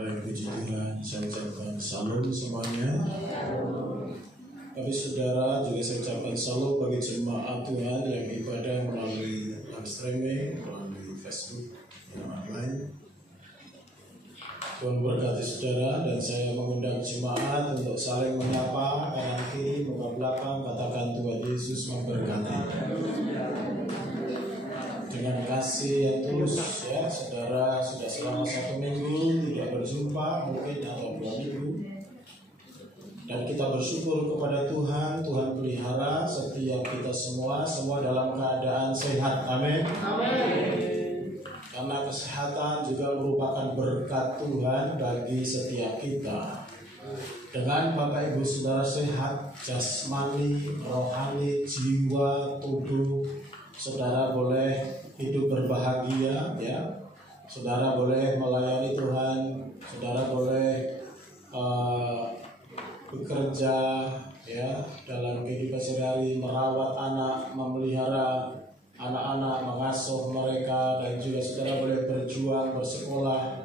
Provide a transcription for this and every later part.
Baik, puji Tuhan, saya ucapkan salam semuanya. Tapi saudara juga saya ucapkan salam bagi jemaat Tuhan yang ibadah melalui live streaming, melalui Facebook, dan online. Tuhan berkati saudara, dan saya mengundang jemaat untuk saling menyapa kanan kiri, muka belakang, katakan Tuhan Yesus memberkati. Dengan kasih yang tulus ya, saudara sudah selama 1 minggu tidak berjumpa mungkin atau 2 minggu, dan kita bersyukur kepada Tuhan. Tuhan pelihara setiap kita semua dalam keadaan sehat. Amin. Karena kesehatan juga merupakan berkat Tuhan bagi setiap kita. Dengan Bapak Ibu Saudara sehat, jasmani, rohani, jiwa, tubuh, saudara boleh hidup berbahagia ya. Saudara boleh melayani Tuhan, saudara boleh bekerja ya dalam kehidupan sehari-hari, merawat anak, memelihara anak-anak, mengasuh mereka, dan juga saudara boleh berjuang, bersekolah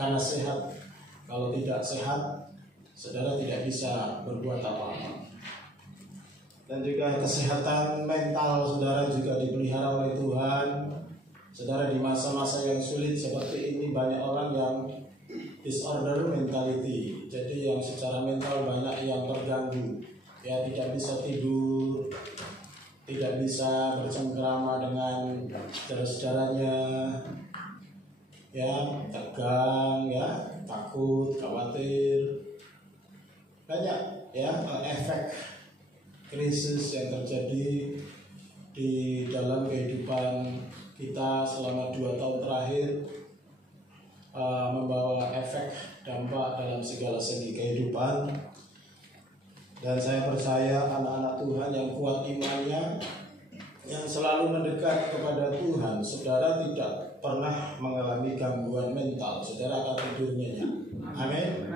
karena sehat. Kalau tidak sehat, saudara tidak bisa berbuat apa-apa. Dan juga kesehatan mental saudara juga dipelihara oleh Tuhan. Saudara, di masa-masa yang sulit seperti ini banyak orang yang disorder mentality. Jadi yang secara mental banyak yang terganggu. Ya, tidak bisa tidur, tidak bisa bercengkrama dengan saudara-saudaranya. Ya, tegang, ya, takut, khawatir. Banyak ya efek krisis yang terjadi di dalam kehidupan kita selama 2 tahun terakhir, membawa efek dampak dalam segala segi kehidupan. Dan saya percaya anak-anak Tuhan yang kuat imannya, yang selalu mendekat kepada Tuhan, saudara tidak pernah mengalami gangguan mental. Saudara akan tidur nyenyak. Amin.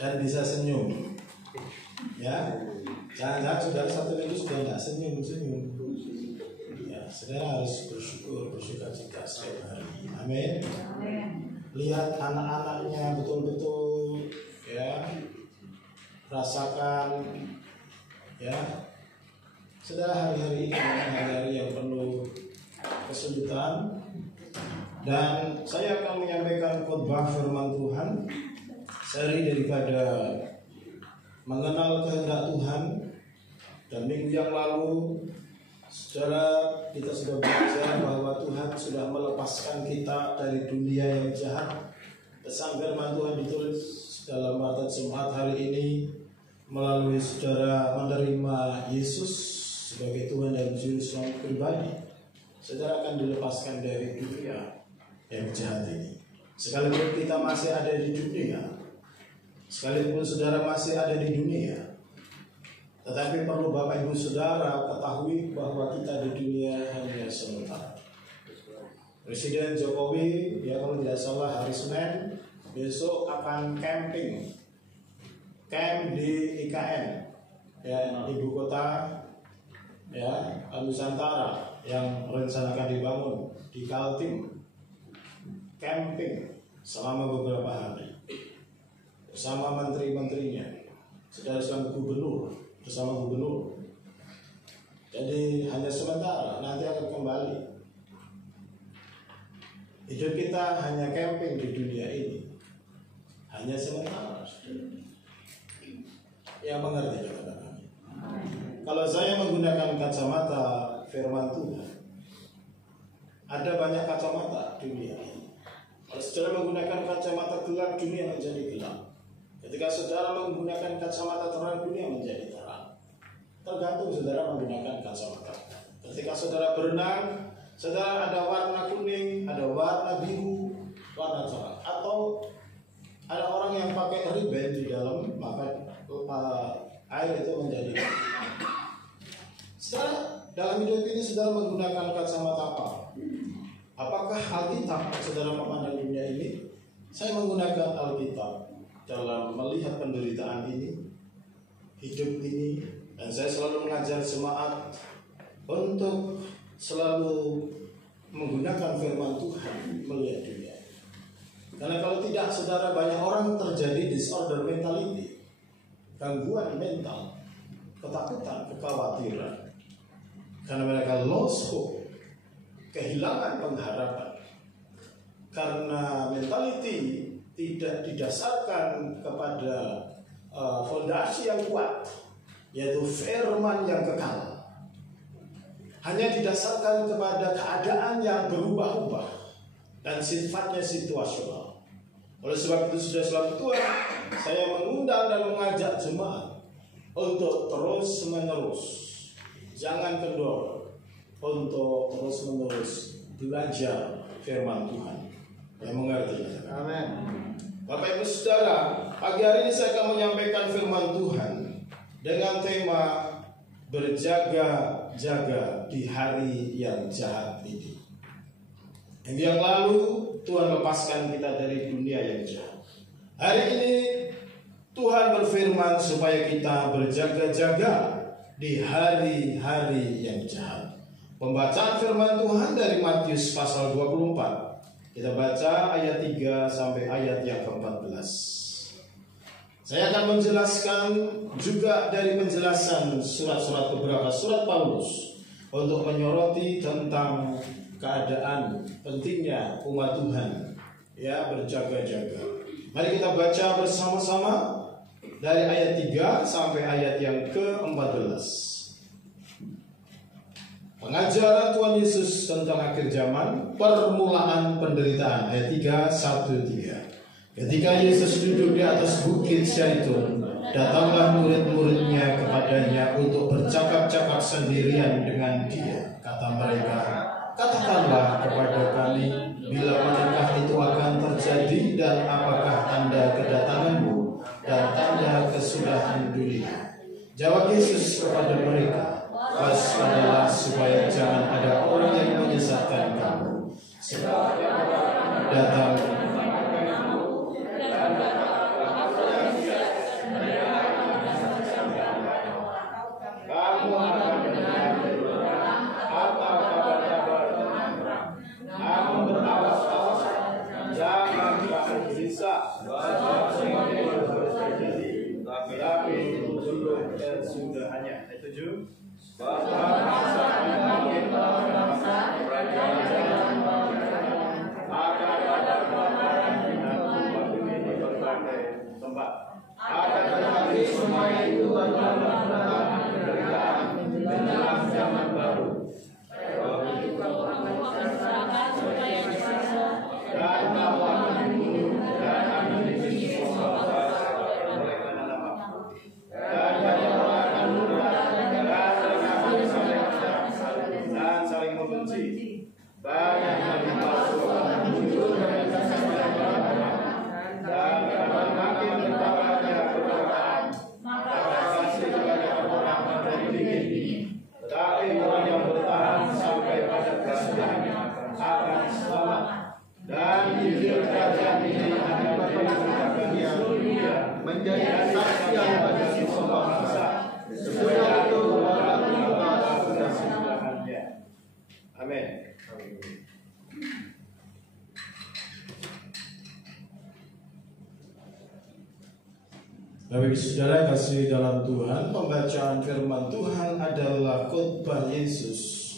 Dan bisa senyum. Ya, jangan-jangan saudara 1 minggu sudah nggak senyum. Ya, saudara harus bersukacita setiap hari. Amin. Lihat anak-anaknya betul-betul ya, rasakan ya. Saudara, hari-hari ini hari-hari yang penuh kesulitan, dan saya akan menyampaikan khotbah firman Tuhan seri daripada mengenal kehendak Tuhan. Dan minggu yang lalu saudara, kita sudah belajar bahwa Tuhan sudah melepaskan kita dari dunia yang jahat. Pesan firman Tuhan ditulis dalam pada Jumat hari ini melalui saudara menerima Yesus sebagai Tuhan dan Juru Selamat pribadi. Saudara akan dilepaskan dari dunia yang jahat ini. Sekalipun kita masih ada di dunia, sekalipun saudara masih ada di dunia, tetapi perlu Bapak Ibu Saudara ketahui bahwa kita di dunia hanya sementara. Presiden Jokowi, ya kalau tidak salah hari Senin besok akan camping, camp di IKN, ya ibu kota ya Nusantara yang rencanakan dibangun di Kaltim, camping selama beberapa hari bersama menteri-menterinya, saudara bersama gubernur. Jadi hanya sementara, nanti akan kembali. Hidup kita hanya camping di dunia ini, hanya sementara. Yang mengerti kata-kata kami. Kalau saya menggunakan kacamata firman Tuhan, ada banyak kacamata dunia ini. Kalau saudara menggunakan kacamata gelap, dunia menjadi gelap. Ketika saudara menggunakan kacamata terang, dunia menjadi terang. Tergantung saudara menggunakan kacamata. Ketika saudara berenang, saudara ada warna kuning, ada warna biru, warna cerah. Atau ada orang yang pakai ribbon di dalam, maka air itu menjadi. Saudara, dalam hidup ini saudara menggunakan kacamata apa? Apakah Alkitab saudara memandang dunia ini? Saya menggunakan Alkitab dalam melihat penderitaan ini, hidup ini, dan saya selalu mengajar jemaat untuk selalu menggunakan firman Tuhan melihat dunia. Karena kalau tidak, saudara, banyak orang terjadi disorder mentality, gangguan mental, ketakutan, kekhawatiran. Karena mereka lost hope, kehilangan pengharapan. Karena mentality tidak didasarkan kepada fondasi yang kuat, yaitu firman yang kekal. Hanya didasarkan kepada keadaan yang berubah-ubah dan sifatnya situasional. Oleh sebab itu, saudara-saudara Tuhan, saya mengundang dan mengajak jemaat untuk terus-menerus, jangan kendor, untuk terus-menerus belajar firman Tuhan. Yang mengerti. Amin. Bapak Ibu Saudara, pagi hari ini saya akan menyampaikan firman Tuhan dengan tema berjaga-jaga di hari yang jahat ini. Yang lalu Tuhan lepaskan kita dari dunia yang jahat. Hari ini Tuhan berfirman supaya kita berjaga-jaga di hari-hari yang jahat. Pembacaan firman Tuhan dari Matius pasal 24. Kita baca ayat 3 sampai ayat yang ke-14. Saya akan menjelaskan juga dari penjelasan surat-surat, beberapa surat Paulus untuk menyoroti tentang keadaan pentingnya umat Tuhan ya berjaga-jaga. Mari kita baca bersama-sama dari ayat 3 sampai ayat yang ke-14. Pengajaran Tuhan Yesus tentang akhir zaman, permulaan penderitaan. Ayat 3, 1-3. Ketika Yesus duduk di atas bukit Zaitun, datanglah murid-muridnya kepadanya untuk bercakap-cakap sendirian dengan dia. Kata mereka, katakanlah kepada kami, bila manakah itu akan terjadi dan apakah tanda kedatanganmu dan tanda kesudahan dunia? Jawab Yesus kepada mereka, waspadalah supaya jangan ada orang yang menyesatkan kamu. Sebab datang kamu akan mendengar atau kabar-kabar namun berawas-awas jangan kamu gelisah tapi belum dan sudah hanya. Ayat 7. Bapak Ibu Saudara kasih dalam Tuhan, pembacaan firman Tuhan adalah khotbah Yesus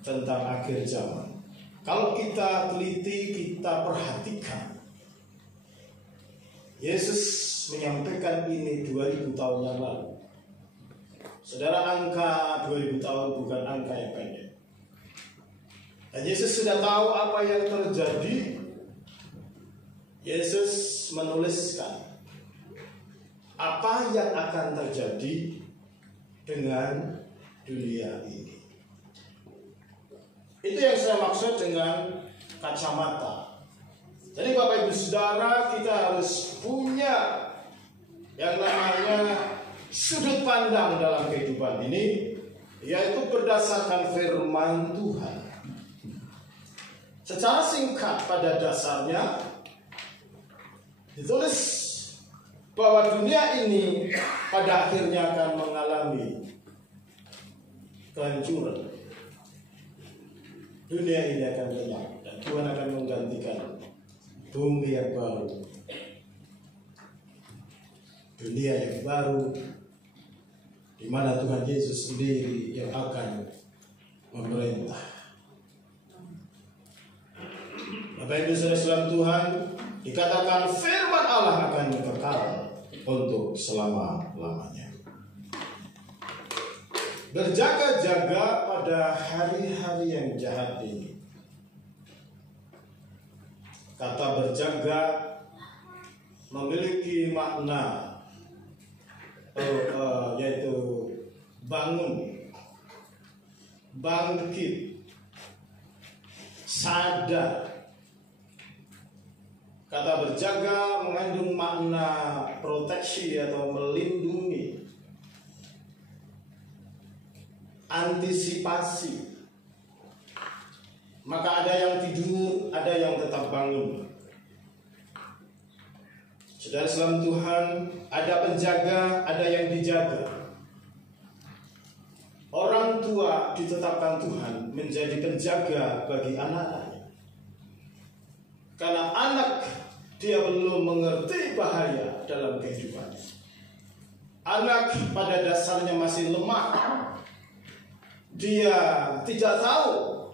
tentang akhir zaman. Kalau kita teliti, kita perhatikan, Yesus menyampaikan ini 2000 tahun yang lalu. Saudara, angka 2000 tahun bukan angka yang pendek. Dan Yesus sudah tahu apa yang terjadi. Yesus menuliskan apa yang akan terjadi dengan dunia ini. Itu yang saya maksud dengan kacamata. Jadi Bapak Ibu Saudara, kita harus punya yang namanya sudut pandang dalam kehidupan ini, yaitu berdasarkan firman Tuhan. Secara singkat pada dasarnya ditulis bahwa dunia ini pada akhirnya akan mengalami kehancuran. Dunia ini akan lenyap dan Tuhan akan menggantikan bumi yang baru, dunia yang baru, di mana Tuhan Yesus sendiri yang akan memerintah. Bapak Ibu Saudara Tuhan, dikatakan firman Allah akan kekal untuk selama-lamanya. Berjaga-jaga pada hari-hari yang jahat ini. Kata berjaga memiliki makna yaitu bangun, bangkit, sadar. Kata berjaga mengandung makna proteksi atau melindungi, antisipasi. Maka ada yang tidur, ada yang tetap bangun. Saudara salam Tuhan, ada penjaga, ada yang dijaga. Orang tua ditetapkan Tuhan menjadi penjaga bagi anak-anaknya. Karena anak dia belum mengerti bahaya dalam kehidupannya. Anak pada dasarnya masih lemah. Dia tidak tahu,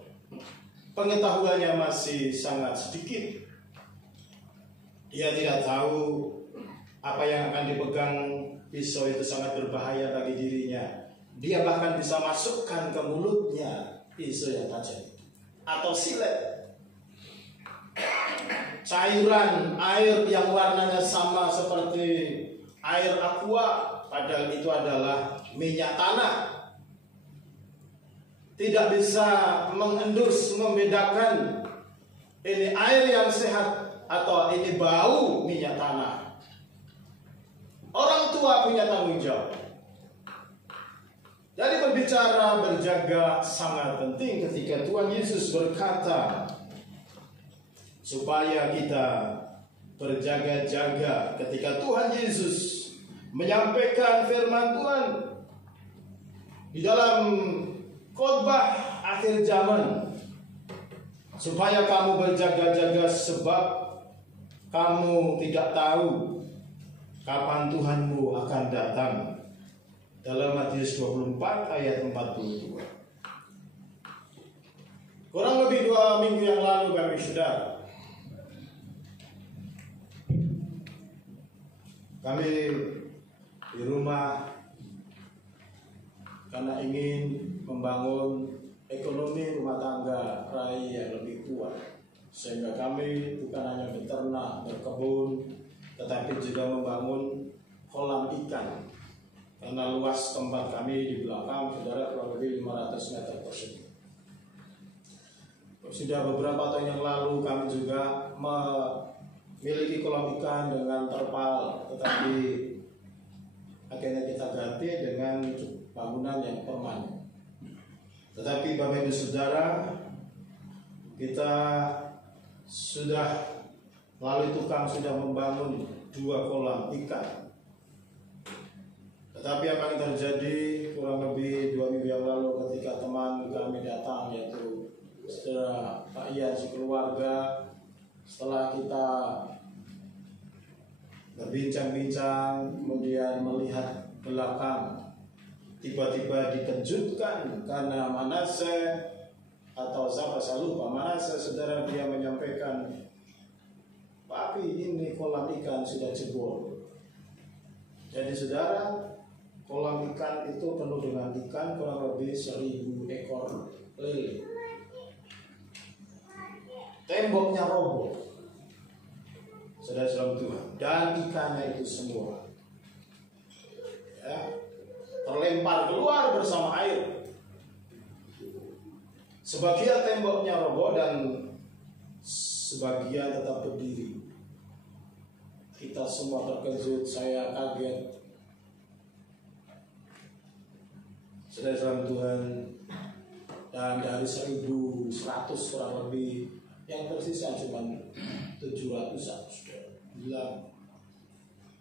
pengetahuannya masih sangat sedikit. Dia tidak tahu apa yang akan dipegang pisau itu sangat berbahaya bagi dirinya. Dia bahkan bisa masukkan ke mulutnya pisau yang tajam atau silet. Cairan air yang warnanya sama seperti air aqua, padahal itu adalah minyak tanah. Tidak bisa mengendus, membedakan ini air yang sehat atau ini bau minyak tanah. Orang tua punya tanggung jawab. Jadi berbicara berjaga sangat penting ketika Tuhan Yesus berkata supaya kita berjaga-jaga ketika Tuhan Yesus menyampaikan firman Tuhan di dalam khotbah akhir zaman, supaya kamu berjaga-jaga sebab kamu tidak tahu kapan Tuhanmu akan datang. Dalam Matius 24 ayat 42. Kurang lebih 2 minggu yang lalu Bapak Saudara, kami di rumah karena ingin membangun ekonomi rumah tangga Rai yang lebih kuat, sehingga kami bukan hanya beternak, berkebun, tetapi juga membangun kolam ikan. Karena luas tempat kami di belakang, saudara, kurang lebih 500 meter persegi. Sudah beberapa tahun yang lalu kami juga memiliki kolam ikan dengan terpal, tetapi akhirnya kita ganti dengan bangunan yang permanen. Tetapi Bapak Ibu Saudara, kita sudah melalui tukang sudah membangun 2 kolam ikan. Tetapi apa yang terjadi kurang lebih 2 minggu yang lalu ketika teman kami datang, yaitu saudara Pak Ian sekeluarga, setelah kita berbincang-bincang kemudian melihat belakang, tiba-tiba dikejutkan karena Manase atau siapa saya lupa, Manase saudara, dia menyampaikan, "Papi, ini kolam ikan sudah jebol." Jadi saudara, kolam ikan itu penuh dengan ikan, kurang lebih 1000 ekor lele. Temboknya roboh, saudara-saudara Tuhan, dan ikannya itu semua ya, terlempar keluar bersama air. Sebagian temboknya roboh dan sebagian tetap berdiri. Kita semua terkejut, saya kaget. Saudara Tuhan, dan dari 1100 kurang lebih yang tersisa cuma 700-an, bilang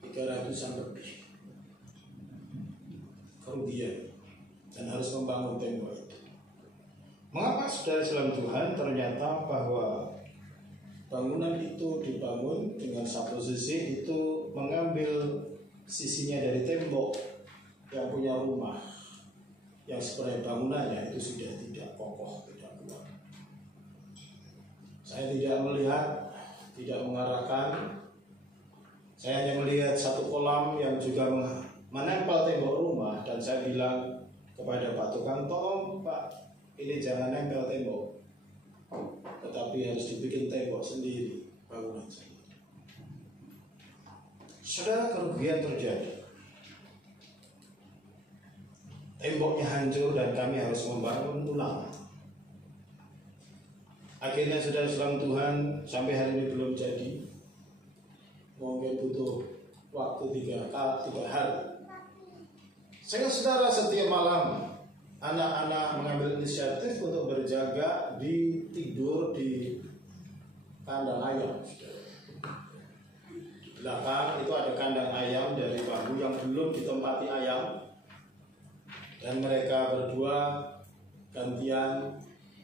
300-an lebih kerugian dan harus membangun tembok itu. Mengapa saudara Tuhan? Ternyata bahwa bangunan itu dibangun dengan satu sisi itu mengambil sisinya dari tembok yang punya rumah, yang sebenarnya bangunannya itu sudah tidak kokoh, tidak kuat. Saya tidak melihat, tidak mengarahkan. Saya hanya melihat satu kolam yang juga menempel tembok rumah, dan saya bilang kepada Pak tukang, tolong Pak, ini jangan nempel tembok, tetapi harus dibikin tembok sendiri, bangunan sendiri. Saudara, kerugian terjadi. Temboknya hancur dan kami harus membangun ulang. Akhirnya saudara-saudara Tuhan, sampai hari ini belum jadi. Mungkin butuh waktu 3 hari. Sehingga saudara, setiap malam anak-anak mengambil inisiatif untuk berjaga tidur di kandang ayam. Di belakang itu ada kandang ayam dari bambu yang belum ditempati ayam, dan mereka berdua gantian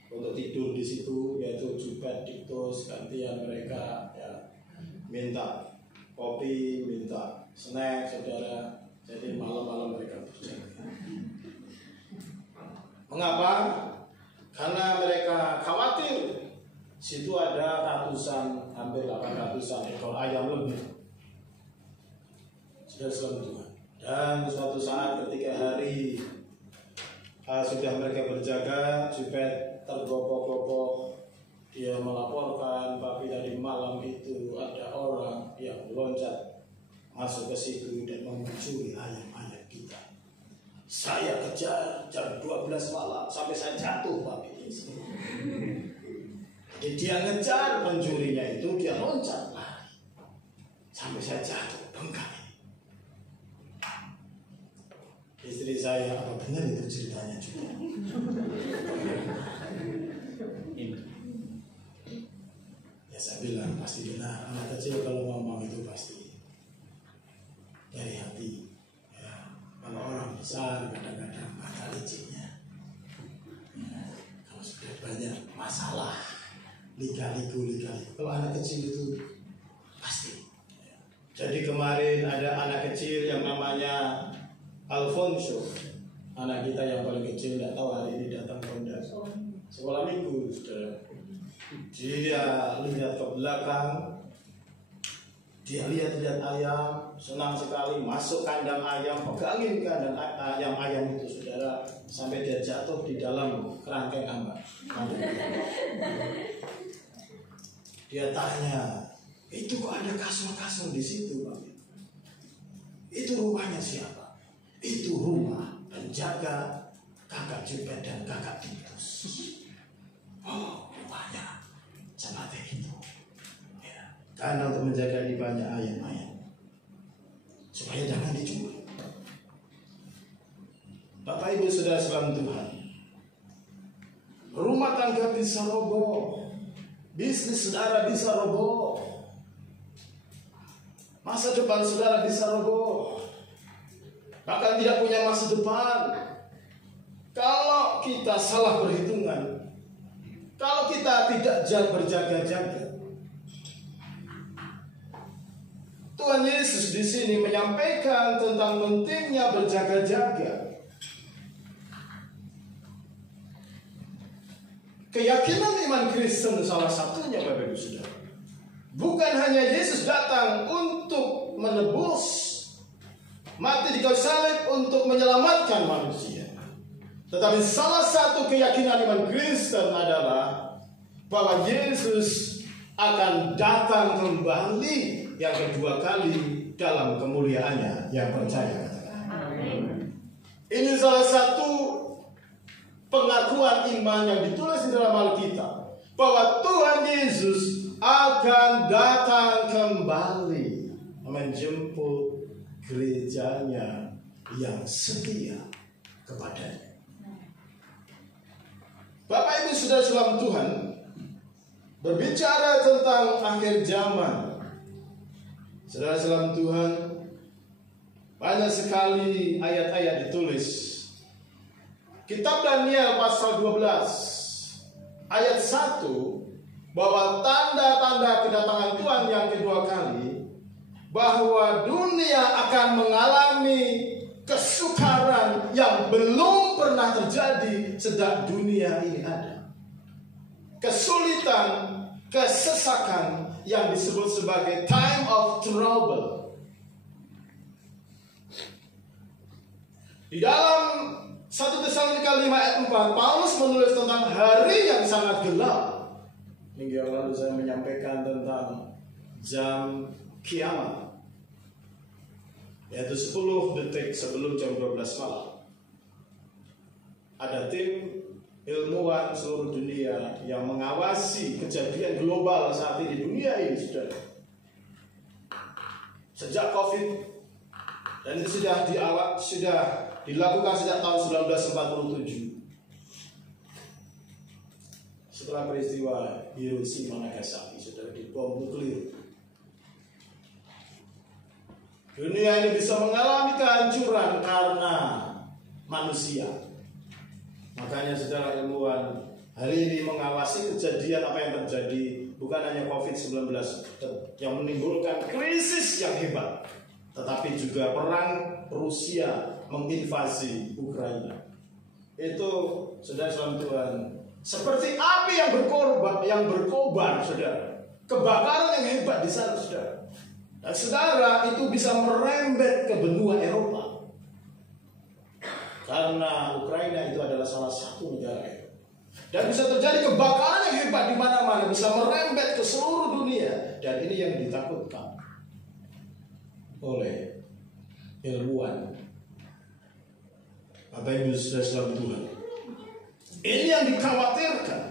untuk tidur di situ, yaitu Jupet, Diktus, gantian mereka ya, minta kopi, minta snack, saudara. Jadi malam-malam mereka berjaga. Mengapa? Karena mereka khawatir situ ada ratusan, hampir 800-an ekor ayam lebih. Sudah selalu Tuhan. Dan suatu saat ketika hari sudah mereka berjaga, Jupet tergopoh-gopoh. Dia melaporkan, tapi dari malam itu ada orang yang loncat masuk ke situ dan mencuri ayam-ayam kita. Saya kejar jam 12 malam sampai saya jatuh, Pak. Jadi dia ngejar pencurinya itu, dia loncat lari sampai saya jatuh, bengkak. Istri saya, apa benar itu ceritanya juga? Ya saya bilang pasti benar. Anak kecil kalau ngomong itu pasti dari hati. Ya, kalau orang besar kadang-kadang ada licinnya. Ya, kalau sudah banyak masalah, liga-ligu. Kalau anak kecil itu pasti. Ya. Jadi kemarin ada anak kecil yang namanya Alfonso, anak kita yang paling kecil, tidak tahu hari ini datang ke sekolah minggu, saudara. Dia lihat ke belakang, dia lihat ayam, senang sekali, masuk kandang ayam, pegangin kandang ayam itu, saudara, sampai dia jatuh di dalam kerangkeng ambak. Dia tanya, itu kok ada kasur-kasur di situ, Pak? Itu rumahnya siapa? Itu rumah penjaga kakak Jupet dan kakak Diktus. Oh, rumahnya seperti itu. Ya, karena untuk menjaga di banyak ayam-ayam supaya jangan dicuri. Bapak Ibu Saudara salam Tuhan, rumah tangga bisa roboh, bisnis saudara bisa roboh, masa depan saudara bisa roboh, bahkan tidak punya masa depan kalau kita salah perhitungan, kalau kita tidak berjaga-jaga. Tuhan Yesus di sini menyampaikan tentang pentingnya berjaga-jaga. Keyakinan iman Kristen salah satunya, Bapak Ibu Saudara, bukan hanya Yesus datang untuk menebus, mati di kayu salib untuk menyelamatkan manusia. Tetapi salah satu keyakinan iman Kristen adalah bahwa Yesus akan datang kembali yang kedua kali dalam kemuliaannya. Yang percaya katakan amin. Ini salah satu pengakuan iman yang ditulis di dalam Alkitab, bahwa Tuhan Yesus akan datang kembali menjemput gerejanya yang setia kepadanya. Bapak Ibu Saudara salam Tuhan, berbicara tentang akhir zaman, saudara salam Tuhan, banyak sekali ayat-ayat ditulis. Kitab Daniel pasal 12 ayat 1 bahwa tanda-tanda kedatangan Tuhan yang kedua kali, bahwa dunia akan mengalami kesukaran yang belum pernah terjadi sejak dunia ini ada. Kesulitan, kesesakan yang disebut sebagai time of trouble. Di dalam 1 Tesalonika 5 ayat 4, Paulus menulis tentang hari yang sangat gelap. Minggu yang lalu saya menyampaikan tentang jam kiamat, yaitu 10 detik sebelum jam 12 malam. Ada tim ilmuwan seluruh dunia yang mengawasi kejadian global saat ini di dunia ini, saudara. Sejak COVID, dan itu sudah dilakukan sejak tahun 1947. Setelah peristiwa Hiroshima Nagasaki, saudara, di bom nuklir. Dunia ini bisa mengalami kehancuran karena manusia. Makanya saudara ilmuwan hari ini mengawasi kejadian apa yang terjadi, bukan hanya COVID-19 yang menimbulkan krisis yang hebat, tetapi juga perang Rusia menginvasi Ukraina. Itu saudara salam Tuhan, seperti api yang berkobar, saudara. Kebakaran yang hebat di sana, saudara. Dan saudara, itu bisa merembet ke benua Eropa. Karena Ukraina itu adalah salah satu negara Eropa. Dan bisa terjadi kebakaran yang hebat di mana-mana, bisa merembet ke seluruh dunia. Dan ini yang ditakutkan oleh ilmuwan. Bapak Ibu saudara salam Tuhan, ini yang dikhawatirkan.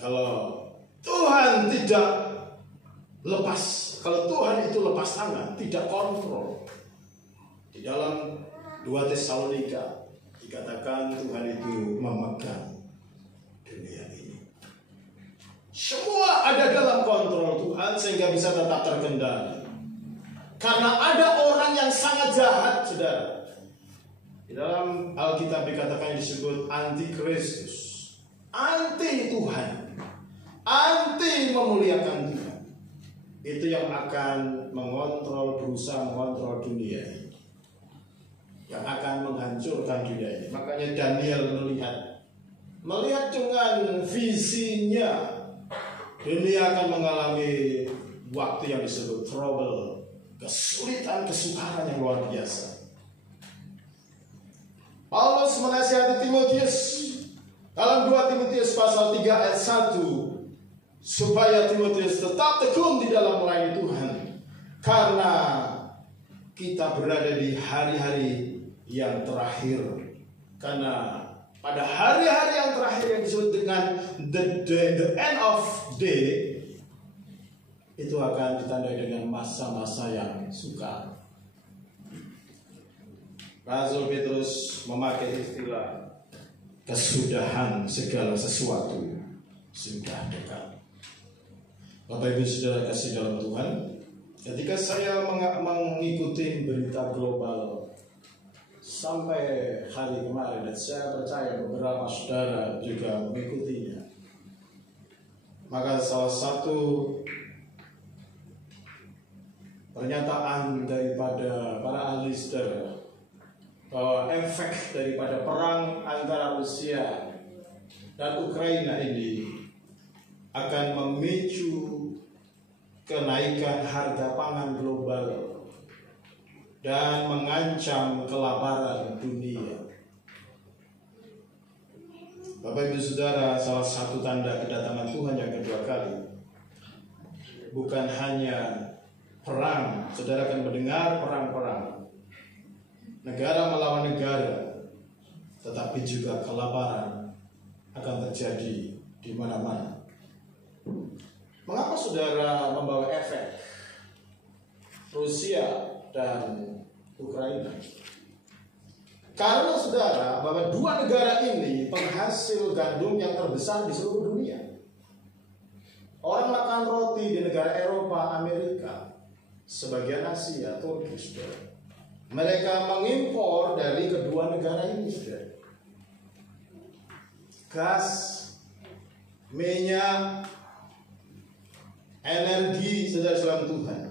Kalau Tuhan tidak lepas, kalau Tuhan itu lepas tangan, tidak kontrol. Di dalam 2 Tesalonika dikatakan Tuhan itu memegang dunia ini. Semua ada dalam kontrol Tuhan sehingga bisa tetap terkendali. Karena ada orang yang sangat jahat, saudara. Di dalam Alkitab dikatakan disebut antikristus, anti Tuhan, anti memuliakan Tuhan. Itu yang akan berusaha mengontrol dunia ini, yang akan menghancurkan dunia ini. Makanya Daniel melihat dengan visinya, dunia akan mengalami waktu yang disebut trouble, kesulitan, kesukaran yang luar biasa. Paulus menasihati Timotius dalam 2 Timotius pasal 3 ayat 1, supaya Timotius tetap tekun di dalam melayani Tuhan, karena kita berada di hari-hari yang terakhir. Karena pada hari-hari yang terakhir yang disebut dengan the end of day, itu akan ditandai dengan masa-masa yang sukar. Rasul Petrus memakai istilah kesudahan segala sesuatu sudah dekat. Bapak Ibu saudara kasih dalam Tuhan, ketika saya mengikuti berita global sampai hari kemarin, dan saya percaya beberapa saudara juga mengikutinya, maka salah satu pernyataan daripada para ahli saudara bahwa efek daripada perang antara Rusia dan Ukraina ini akan memicu kenaikan harga pangan global dan mengancam kelaparan dunia. Bapak Ibu saudara, salah satu tanda kedatangan Tuhan yang kedua kali bukan hanya perang. Saudara akan mendengar perang-perang, negara melawan negara, tetapi juga kelaparan akan terjadi di mana-mana. Mengapa saudara membawa efek Rusia dan Ukraina? Karena saudara, bahwa dua negara ini penghasil gandum yang terbesar di seluruh dunia. Orang makan roti di negara Eropa, Amerika, sebagian Asia, Turki, saudara. Mereka mengimpor dari kedua negara ini, saudara, gas minyak, energi, saudara-saudara Tuhan.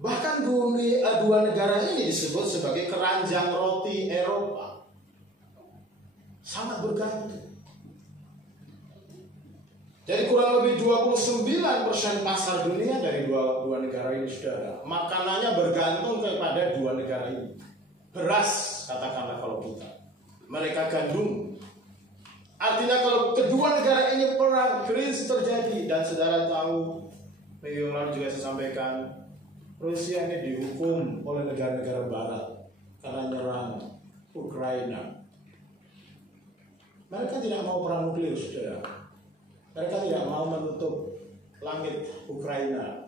Bahkan dua negara ini disebut sebagai keranjang roti Eropa. Sangat bergantung. Jadi kurang lebih 29% pasar dunia dari dua negara ini, saudara. Makanannya bergantung kepada dua negara ini. Beras, katakanlah kalau kita. Mereka gandum. Artinya kalau kedua negara ini perang, krisis terjadi. Dan saudara tahu, minggu yang lalu juga saya sampaikan, Rusia ini dihukum oleh negara-negara barat karena nyerang Ukraina. Mereka tidak mau perang nuklir, saudara. Mereka tidak mau menutup langit Ukraina.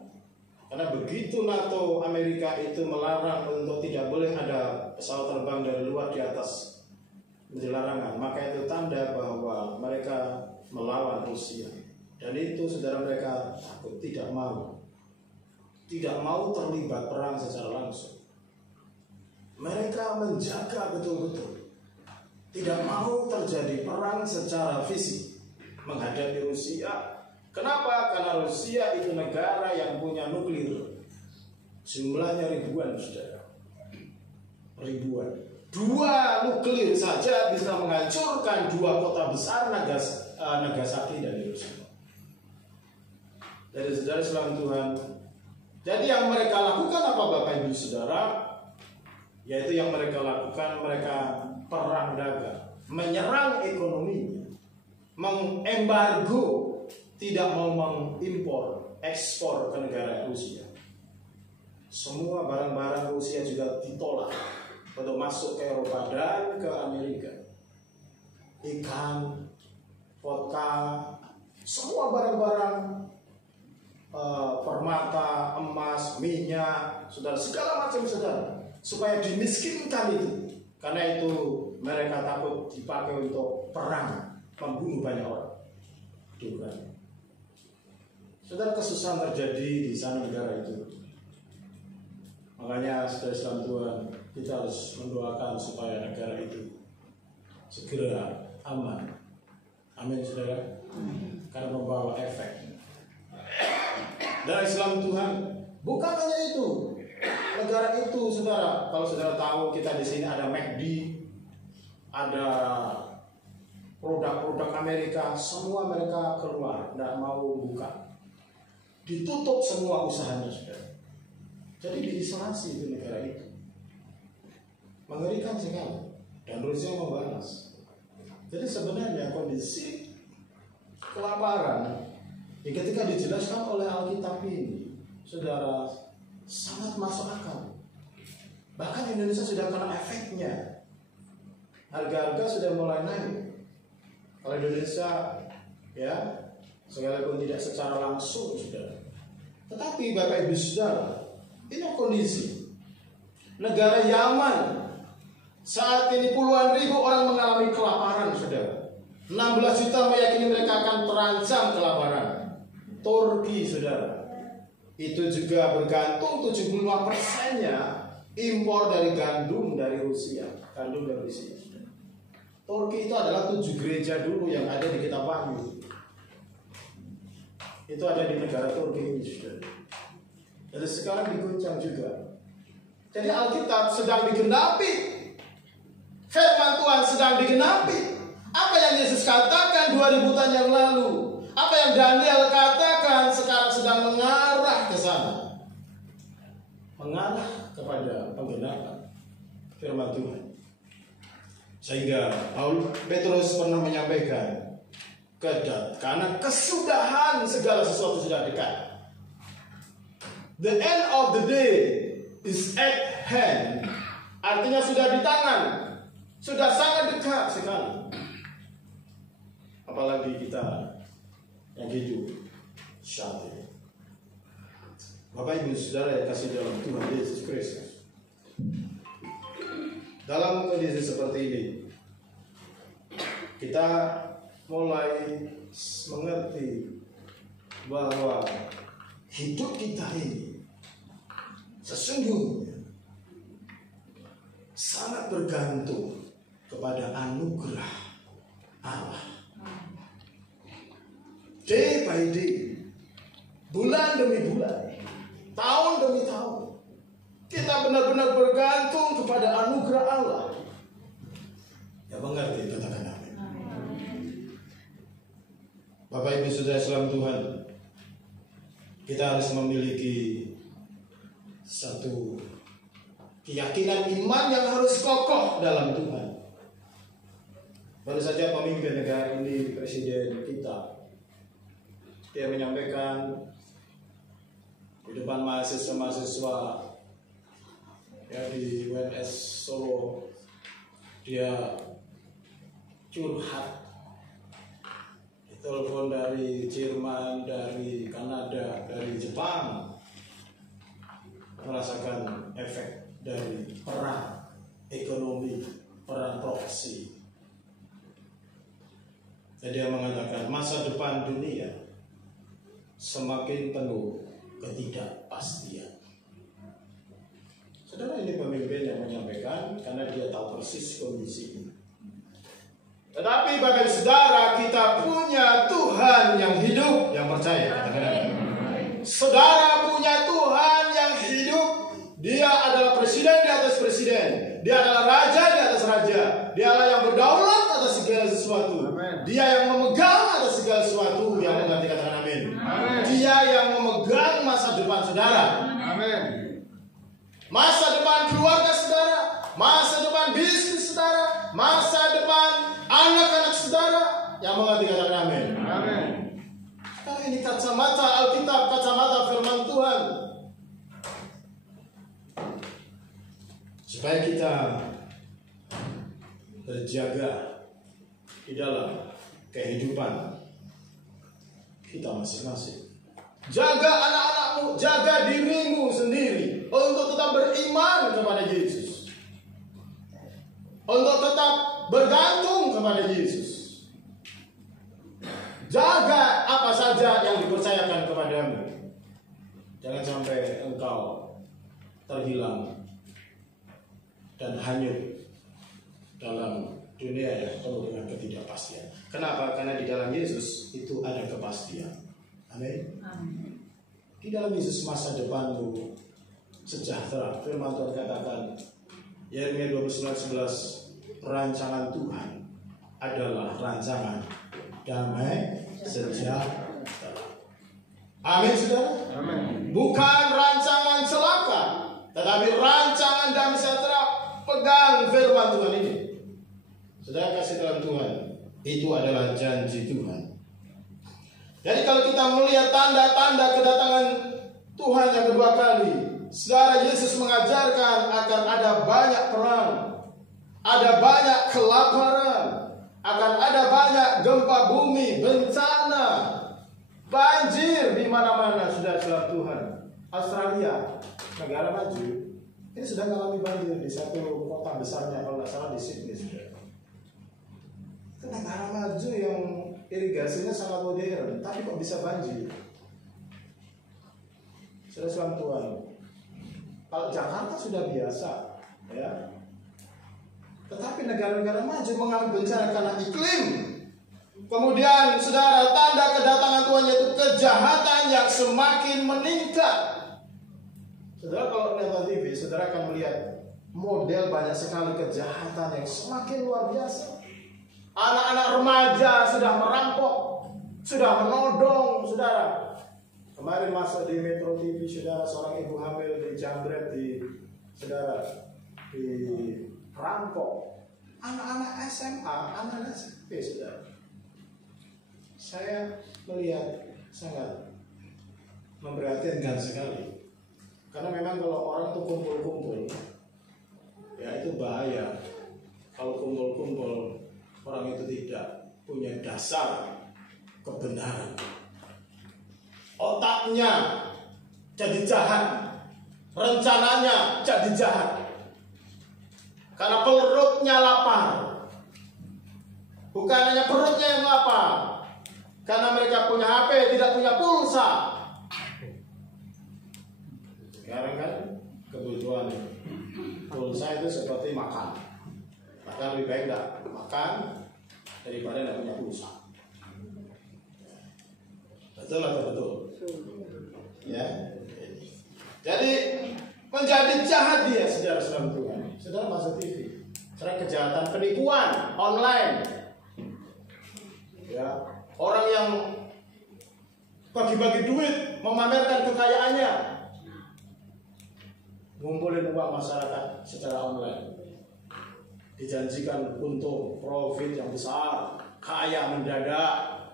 Karena begitu NATO Amerika itu melarang untuk tidak boleh ada pesawat terbang dari luar di atas menjadi larangan, maka itu tanda bahwa mereka melawan Rusia. Dan itu saudara, mereka takut, tidak mau terlibat perang secara langsung. Mereka menjaga betul-betul, tidak mau terjadi perang secara fisik menghadapi Rusia. Kenapa? Karena Rusia itu negara yang punya nuklir. Jumlahnya ribuan, saudara. Ribuan. 2 nuklir saja bisa menghancurkan 2 kota besar, Nagasaki dan Hiroshima. Jadi saudara selamat Tuhan. Jadi yang mereka lakukan apa Bapak Ibu Saudara? Yaitu yang mereka lakukan, mereka perang dagang, menyerang ekonominya, mengembargo, tidak mau mengimpor, ekspor ke negara Rusia. Semua barang-barang Rusia juga ditolak untuk masuk ke Eropa dan ke Amerika. Ikan, vodka, semua barang-barang permata, emas, minyak, saudara, segala macam, saudara, supaya dimiskinkan itu. Karena itu mereka takut dipakai untuk perang, membunuh banyak orang. Bukan. Saudara, kesusahan terjadi di sana negara itu. Makanya saudara Islam Tuhan, kita harus mendoakan supaya negara itu segera aman. Amin, saudara. Karena membawa efek. Dan Islam Tuhan, bukan hanya itu. Negara itu, saudara, kalau saudara tahu, kita di sini ada McD, ada produk-produk Amerika, semua mereka keluar, tidak mau buka. Ditutup semua usahanya, saudara. Jadi diisolasi itu negara itu. Mengerikan sekali. Dan Rusia membalas. Jadi sebenarnya kondisi kelaparan ketika dijelaskan oleh Alkitab ini, saudara, sangat masuk akal. Bahkan Indonesia sudah kena efeknya. Harga-harga sudah mulai naik. Kalau Indonesia, ya, sekalipun tidak secara langsung, saudara. Tetapi Bapak Ibu Saudara, ini kondisi negara Yaman saat ini puluhan ribu orang mengalami kelaparan, saudara. 16 juta meyakini mereka akan terancam kelaparan. Turki, saudara, itu juga bergantung 75%-nya impor dari gandum dari Rusia. Gandum dari Rusia. Turki itu adalah 7 gereja dulu yang ada di kitab Wahyu. Itu ada di negara Turki ini, saudara. Dan sekarang diguncang juga. Jadi Alkitab sedang digenapi. Firman Tuhan sedang digenapi. Apa yang Yesus katakan 2000 tahun yang lalu, apa yang Daniel katakan sekarang sedang mengarah ke sana. Mengarah kepada penggenapan firman Tuhan. Sehingga Petrus pernah menyampaikan, karena kesudahan segala sesuatu sudah dekat. The end of the day is at hand. Artinya sudah di tangan, sudah sangat dekat sekali. Apalagi kita yang hidup saat ini. Bapak Ibu Saudara yang kasih dalam Tuhan Yesus Kristus, dalam kondisi seperti ini, kita mulai mengerti bahwa hidup kita ini sesungguhnya sangat bergantung kepada anugerah Allah. day by day, bulan demi bulan, tahun demi tahun, kita benar-benar bergantung kepada anugerah Allah. Ya, mengerti, katakan amin. Bapak Ibu Saudara sekalian Tuhan, kita harus memiliki satu keyakinan iman yang harus kokoh dalam Tuhan. Baru saja pemimpin negara ini, presiden kita, dia menyampaikan di depan mahasiswa-mahasiswa ya di UNS Solo, dia curhat, telepon dari Jerman, dari Kanada, dari Jepang, merasakan efek dari perang ekonomi, perang proksi. Jadi dia mengatakan masa depan dunia semakin penuh ketidakpastian. Saudara, ini pemimpin yang menyampaikan karena dia tahu persis kondisi ini. Tetapi bagi saudara, kita punya Tuhan yang hidup, yang percaya. Saudara punya Tuhan yang hidup. Dia adalah presiden di atas presiden. Dia adalah raja di atas raja. Dia adalah yang berdaulat atas segala sesuatu. Dia yang memegang atas segala sesuatu. Yang mengerti, katakan amin. Dia yang memegang masa depan saudara. Amin. Masa depan keluarga saudara, masa depan bisnis saudara, masa depan anak-anak saudara. Yang mengerti, katakan amin. Amin. Karena ini kacamata Alkitab, kacamata firman Tuhan. Supaya kita berjaga di dalam kehidupan kita masing-masing. Jaga anak-anakmu, jaga dirimu sendiri untuk tetap beriman kepada Yesus, untuk tetap bergantung kepada Yesus. Jaga apa saja yang dipercayakan kepadamu. Jangan sampai engkau terhilang dan hanyut dalam dunia yang penuh dengan ketidakpastian. Kenapa? Karena di dalam Yesus itu ada kepastian. Amin. Di dalam Yesus masa depanmu sejahtera. Firman Tuhan katakan, Yeremia 29:11, rancangan Tuhan adalah rancangan damai sejahtera. Amin, saudara. Amin. Bukan rancangan celaka, tetapi rancangan damai sejahtera. Pegang firman Tuhan ini. Saudara kasih dalam Tuhan, itu adalah janji Tuhan. Jadi kalau kita melihat tanda-tanda kedatangan Tuhan yang kedua kali, saudara, Yesus mengajarkan akan ada banyak perang, ada banyak kelaparan, akan ada banyak gempa bumi, bencana, banjir di mana-mana. Saudara Tuhan, Australia, negara maju, ini sudah mengalami banjir di satu kota besarnya, kalau nggak salah di Sydney. Itu negara maju yang irigasinya sangat modern, tapi kok bisa banjir? Saudara Tuhan, kalau Jakarta sudah biasa, ya. Tetapi negara-negara maju mengalami bencana karena iklim. Kemudian, saudara, tanda kedatangan Tuhan yaitu kejahatan yang semakin meningkat. Saudara, kalau lihat TV, saudara akan melihat model banyak sekali kejahatan yang semakin luar biasa. Anak-anak remaja sudah merampok, sudah menodong, saudara. Kemarin masuk di Metro TV, saudara, seorang ibu hamil dijambret di, saudara, di rampok. Anak-anak SMA, anak-anak SMP, saudara. Saya melihat sangat memprihatinkan sekali. Karena memang kalau orang itu kumpul-kumpul, ya itu bahaya. Kalau kumpul-kumpul, orang itu tidak punya dasar kebenaran. Otaknya jadi jahat, rencananya jadi jahat. Karena perutnya lapar. Bukan hanya perutnya yang lapar, karena mereka punya HP, tidak punya pulsa. Sekarang kan kebutuhan pulsa itu seperti makan. Bahkan lebih baik tidak makan daripada tidak punya pulsa. Betul atau betul? Ya. Jadi menjadi jahat dia, saudara Tuhan. Saudara masuk TV. Sekarang kejahatan penipuan online. Ya, orang yang bagi-bagi duit, memamerkan kekayaannya, ngumpulin uang masyarakat secara online, dijanjikan untung, profit yang besar, kaya mendadak.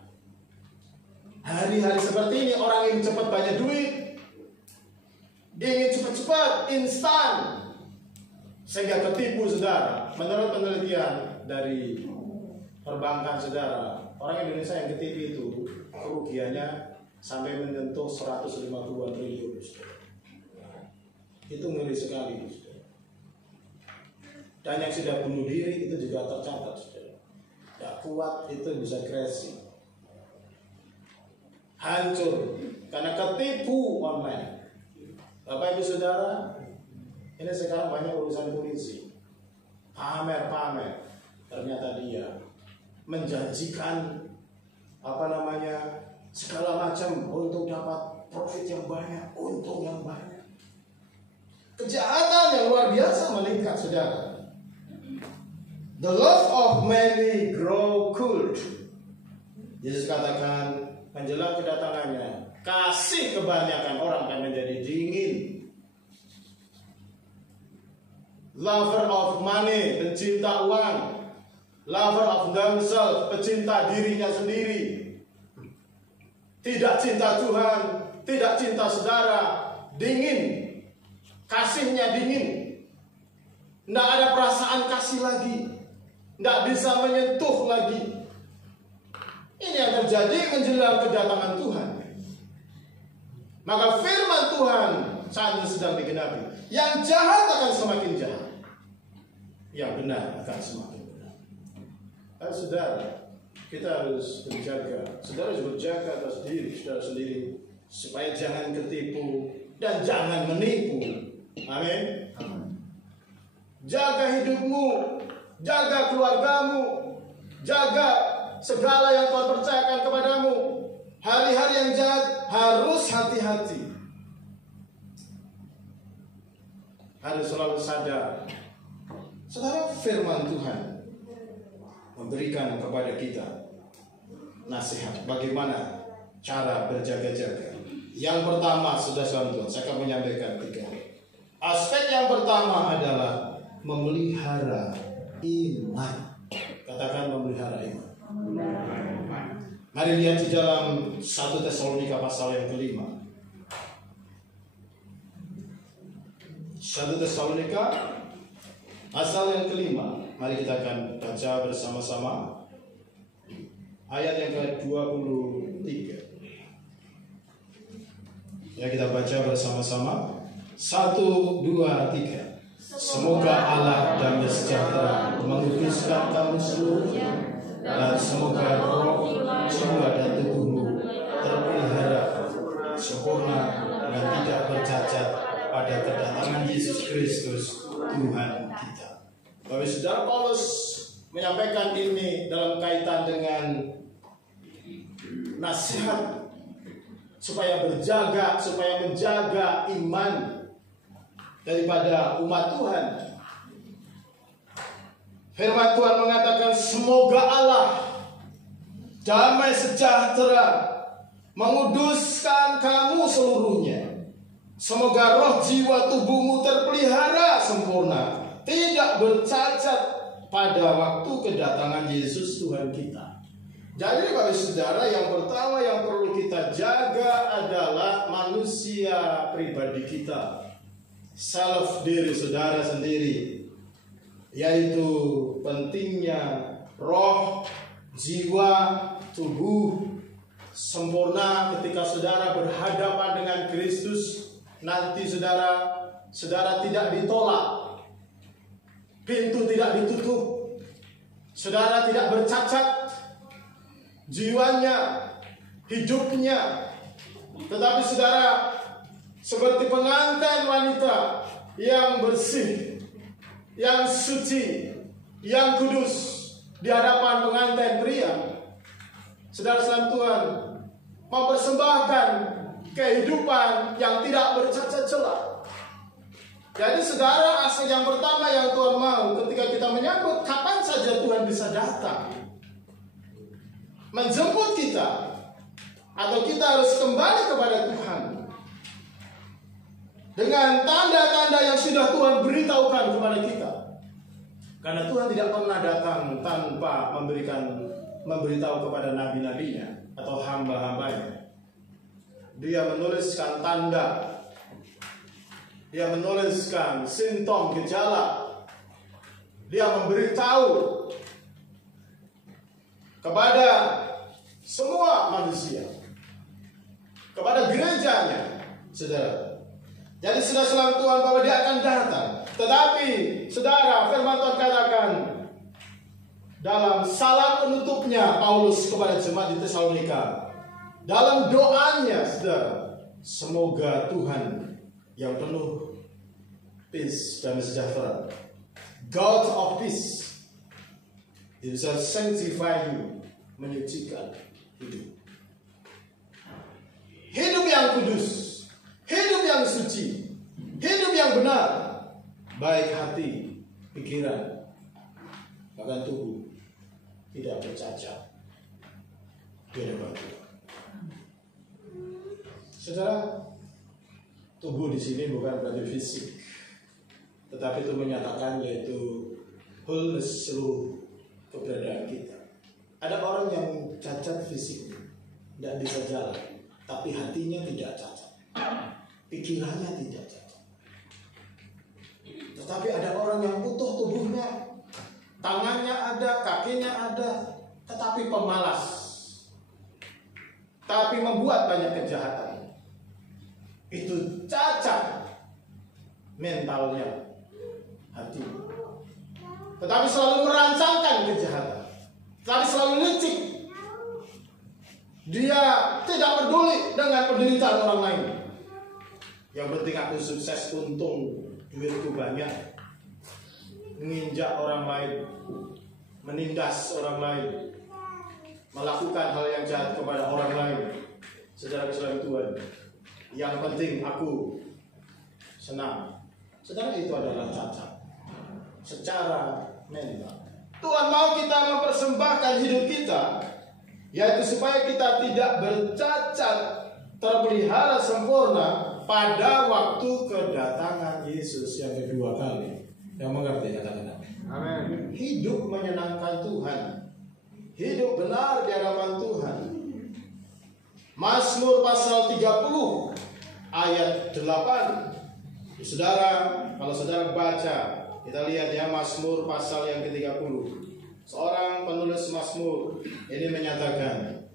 Hari-hari seperti ini orang ingin cepat banyak duit, dia ingin cepat-cepat, instan, sehingga ketipu, saudara. Menurut penelitian dari perbankan, saudara, orang Indonesia yang ketipu itu kerugiannya sampai menyentuh 152 triliun. Itu ngeri sekali. Dan yang sudah bunuh diri itu juga tercatat. Tidak kuat itu bisa crazy, hancur karena ketipu online. Bapak Ibu Saudara, ini sekarang banyak urusan polisi, pamer-pamer. Ternyata dia menjanjikan segala macam untuk dapat profit yang banyak, untung yang banyak. Kejahatan yang luar biasa meningkat, saudara. The love of many grow cold. Yesus katakan menjelang kedatangannya, kasih kebanyakan orang akan menjadi dingin. Lover of money, pencinta uang. Lover of themselves, pecinta dirinya sendiri. Tidak cinta Tuhan, tidak cinta saudara, dingin. Kasihnya dingin. Tidak ada perasaan kasih lagi. Tidak bisa menyentuh lagi. Ini yang terjadi menjelang kedatangan Tuhan. Maka firman Tuhan saat ini sedang digenapi. Yang jahat akan semakin jahat, yang benar akan semakin benar. Saudara, kita harus berjaga. Saudara harus berjaga atas diri saudara sendiri, supaya jangan ketipu dan jangan menipu. Amin. Jaga hidupmu, jaga keluargamu, jaga segala yang Tuhan percayakan kepadamu. Hari-hari yang jahat harus hati-hati. Harus selalu sadar. Saudara, firman Tuhan memberikan kepada kita nasihat bagaimana cara berjaga-jaga. Yang pertama, saudara Tuhan, saya akan menyampaikan 3. Aspek yang pertama adalah memelihara iman. Katakan memelihara iman. Mari lihat di dalam 1 Tesalonika pasal yang ke-5. 1 Tesalonika pasal yang ke-5. Mari kita akan baca bersama-sama ayat yang ke-23. Ya, kita baca bersama-sama. 1, 2, 3. Semoga Allah damai sejahtera menguduskan kamu seluruhnya, dan semoga roh, jiwa dan tubuhmu terpelihara sempurna dan tidak bercacat pada kedatangan Yesus Kristus Tuhan kita. Bapak Saudara, Paulus menyampaikan ini dalam kaitan dengan nasihat supaya menjaga iman daripada umat Tuhan. Firman Tuhan mengatakan, semoga Allah damai sejahtera menguduskan kamu seluruhnya. Semoga roh, jiwa, tubuhmu terpelihara sempurna, tidak bercacat pada waktu kedatangan Yesus Tuhan kita. Jadi Bapak Saudara, yang pertama yang perlu kita jaga adalah manusia pribadi kita. Self, diri saudara sendiri. Yaitu pentingnya roh, jiwa, tubuh sempurna ketika saudara berhadapan dengan Kristus. Nanti saudara tidak ditolak, pintu tidak ditutup, saudara tidak bercacat jiwanya, hidupnya, tetapi saudara seperti pengantin wanita yang bersih, yang suci, yang kudus di hadapan pengantin pria. Saudara salam Tuhan, mempersembahkan kehidupan yang tidak bercacat celah. Jadi saudara, aspek yang pertama yang Tuhan mau ketika kita menyambut, kapan saja Tuhan bisa datang menjemput kita, atau kita harus kembali kepada Tuhan dengan tanda-tanda yang sudah Tuhan beritahukan kepada kita. Karena Tuhan tidak pernah datang tanpa memberitahu kepada nabi-nabinya atau hamba-hambanya. Dia menuliskan tanda, dia menuliskan simptom, gejala, dia memberitahu kepada semua manusia, kepada gerejanya, saudara. Jadi sudah selalu Tuhan bahwa dia akan datang. Tetapi saudara, firman Tuhan katakan dalam salam penutupnya Paulus kepada jemaat di Tesalonika, dalam doanya, saudara, semoga Tuhan yang penuh peace dan sejahtera, God of peace, He shall sanctify you, menyucikan hidup. Hidup yang kudus, hidup yang suci, hidup yang benar, baik hati, pikiran, bahkan tubuh tidak bercacat di hadapan Tuhan. Saudara, tubuh di sini bukan berarti fisik, tetapi itu menyatakan yaitu wholeness, seluruh keberadaan kita. Ada orang yang cacat fisiknya, tidak bisa jalan, tapi hatinya tidak cacat, pikirannya tidak cacat. Tetapi ada orang yang utuh tubuhnya, tangannya ada, kakinya ada, tetapi pemalas, tapi membuat banyak kejahatan. Itu cacat mentalnya, hati. Tetapi selalu merancangkan kejahatan, tetapi selalu licik. Dia tidak peduli dengan penderitaan orang lain. Yang penting aku sukses, untung, duitku banyak. Menginjak orang lain, menindas orang lain, melakukan hal yang jahat kepada orang lain. Saudara-saudara Tuhan, yang penting aku senang. Saudara, itu adalah cacat secara mental. Tuhan mau kita mempersembahkan hidup kita, yaitu supaya kita tidak bercacat, terpelihara sempurna pada waktu kedatangan Yesus yang kedua kali. Yang mengerti kata-kata amin. Hidup menyenangkan Tuhan, hidup benar di hadapan Tuhan. Mazmur pasal 30 ayat 8. Saudara, kalau saudara baca, kita lihat ya, Mazmur pasal yang ke-30. Seorang penulis Mazmur ini menyatakan,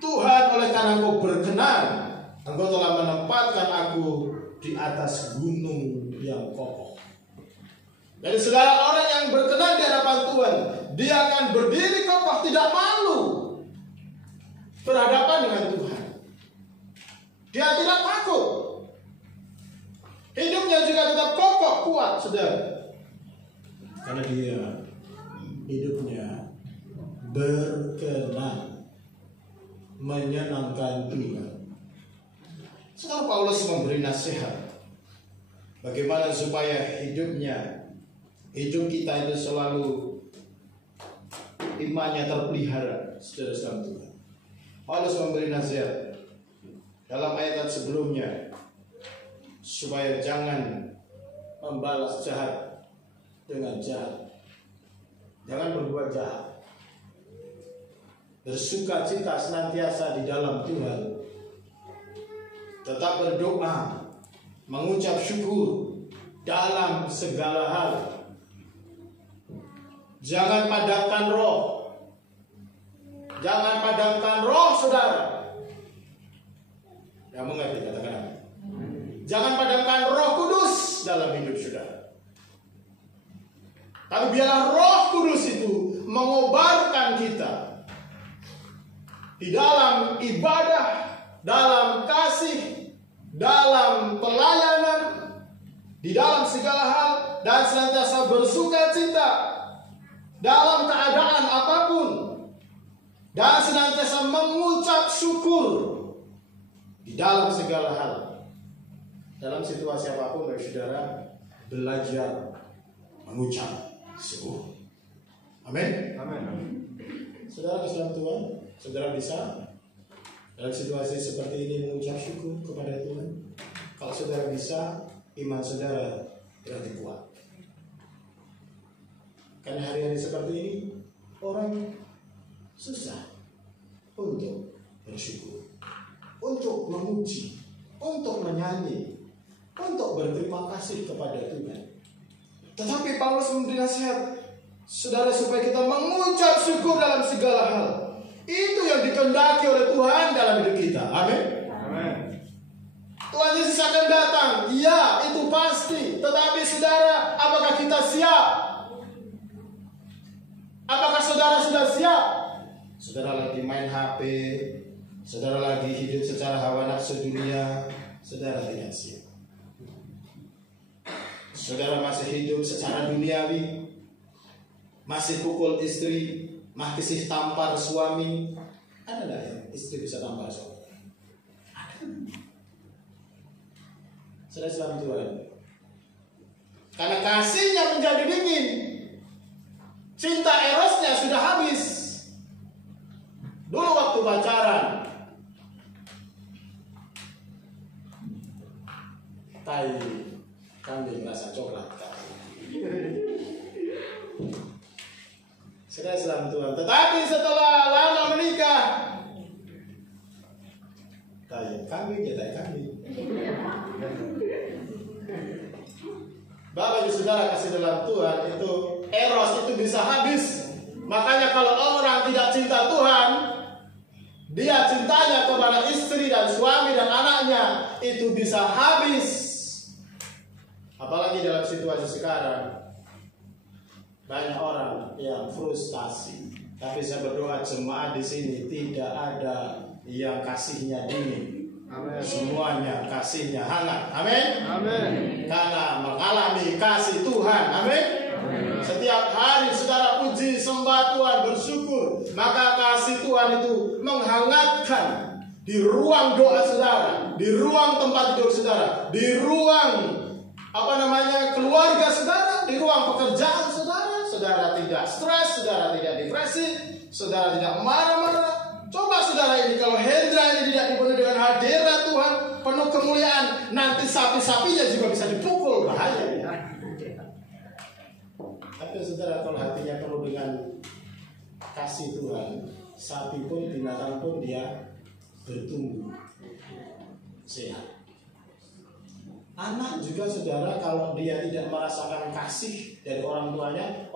Tuhan, oleh karena Engkau berkenan, Engkau telah menempatkan aku di atas gunung yang kokoh. Jadi saudara, orang yang berkenan di hadapan Tuhan, dia akan berdiri kokoh, tidak malu berhadapan dengan Tuhan. Dia tidak takut. Hidupnya juga tetap kokoh, kuat, saudara. Karena dia hidupnya berkenan, menyenangkan Tuhan. Sekarang Paulus memberi nasihat bagaimana supaya hidup kita itu selalu imannya terpelihara, saudara-saudara Tuhan. Paulus memberi nasihat dalam ayat sebelumnya supaya jangan membalas jahat dengan jahat. Jangan berbuat jahat. Bersukacita senantiasa di dalam Tuhan. Tetap berdoa, mengucap syukur dalam segala hal. Jangan padamkan roh. Jangan padamkan roh, saudara. Yang mengerti katakan. Jangan padamkan Roh Kudus dalam hidup saudara. Tapi biarlah Roh Kudus itu mengobarkan kita di dalam ibadah, dalam kasih, dalam pelayanan, di dalam segala hal, dan senantiasa bersuka cita dalam keadaan apapun. dan senantiasa mengucap syukur di dalam segala hal. Dalam situasi apapun, saudara, belajar mengucap syukur. Amin. Saudara kesayangan Tuhan, saudara bisa dalam situasi seperti ini mengucap syukur kepada Tuhan. Kalau saudara bisa, iman saudara berarti kuat. Karena hari-hari seperti ini orang susah untuk bersyukur, untuk memuji, untuk menyanyi, untuk berterima kasih kepada Tuhan. Tetapi Paulus memberi nasihat saudara supaya kita mengucap syukur dalam segala hal. Itu yang dikehendaki oleh Tuhan dalam hidup kita. Amin. Tuhan Yesus akan datang, ya itu pasti. Tetapi saudara, apakah kita siap? Apakah saudara sudah siap? Saudara lagi main HP, saudara lagi hidup secara hawa nafsu dunia, saudara tidak siap. Saudara masih hidup secara duniawi, masih pukul istri, masih tampar suami. Ada nggak yang istri bisa tampar suami? Ada. Saudara selamat Tuhan. Karena kasihnya menjadi dingin, cinta erosnya sudah habis. Dulu waktu pacaran, tai kambing rasa coklat. Saudara selamat Tuhan. Tetapi setelah lama menikah, tai kambing ya tai kambing. Bapak ibu saudara kasih dalam Tuhan, itu eros itu bisa habis. Makanya kalau orang tidak cinta Tuhan, dia cintanya kepada istri dan suami dan anaknya, itu bisa habis. Apalagi dalam situasi sekarang, banyak orang yang frustasi. Tapi saya berdoa jemaat di sini tidak ada yang kasihnya dingin. Amen. Semuanya kasihnya hangat. Amin. Amin. Karena mengalami kasih Tuhan. Amin. Amin. Setiap hari saudara puji sembah Tuhan, bersyukur, maka kasih Tuhan itu menghangatkan di ruang doa saudara, di ruang tempat tidur saudara, di ruang keluarga saudara, di ruang pekerjaan saudara. Saudara tidak stres, saudara tidak depresi, saudara tidak marah-marah. Coba saudara ini, kalau Hendra ini tidak dipenuhi dengan hadirat Tuhan, penuh kemuliaan, nanti sapi-sapinya juga bisa dipukul, bahaya ya. Tapi saudara, kalau hatinya penuh dengan kasih Tuhan, sapi pun, binatang pun dia bertumbuh sehat. Anak juga saudara, kalau dia tidak merasakan kasih dari orang tuanya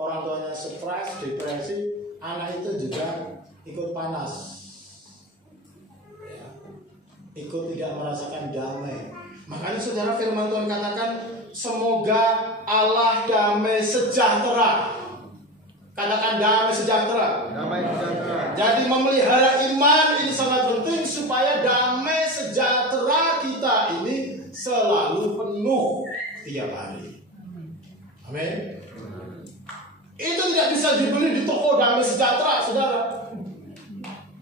stres, depresi, anak itu juga ikut panas. Ikut tidak merasakan damai. Makanya saudara, firman Tuhan katakan, semoga Allah damai sejahtera. Katakan damai sejahtera. Damai sejahtera. Jadi memelihara iman ini sangat penting supaya damai sejahtera kita ini selalu penuh tiap hari. Amin. Itu tidak bisa dibeli di toko damai sejahtera, saudara.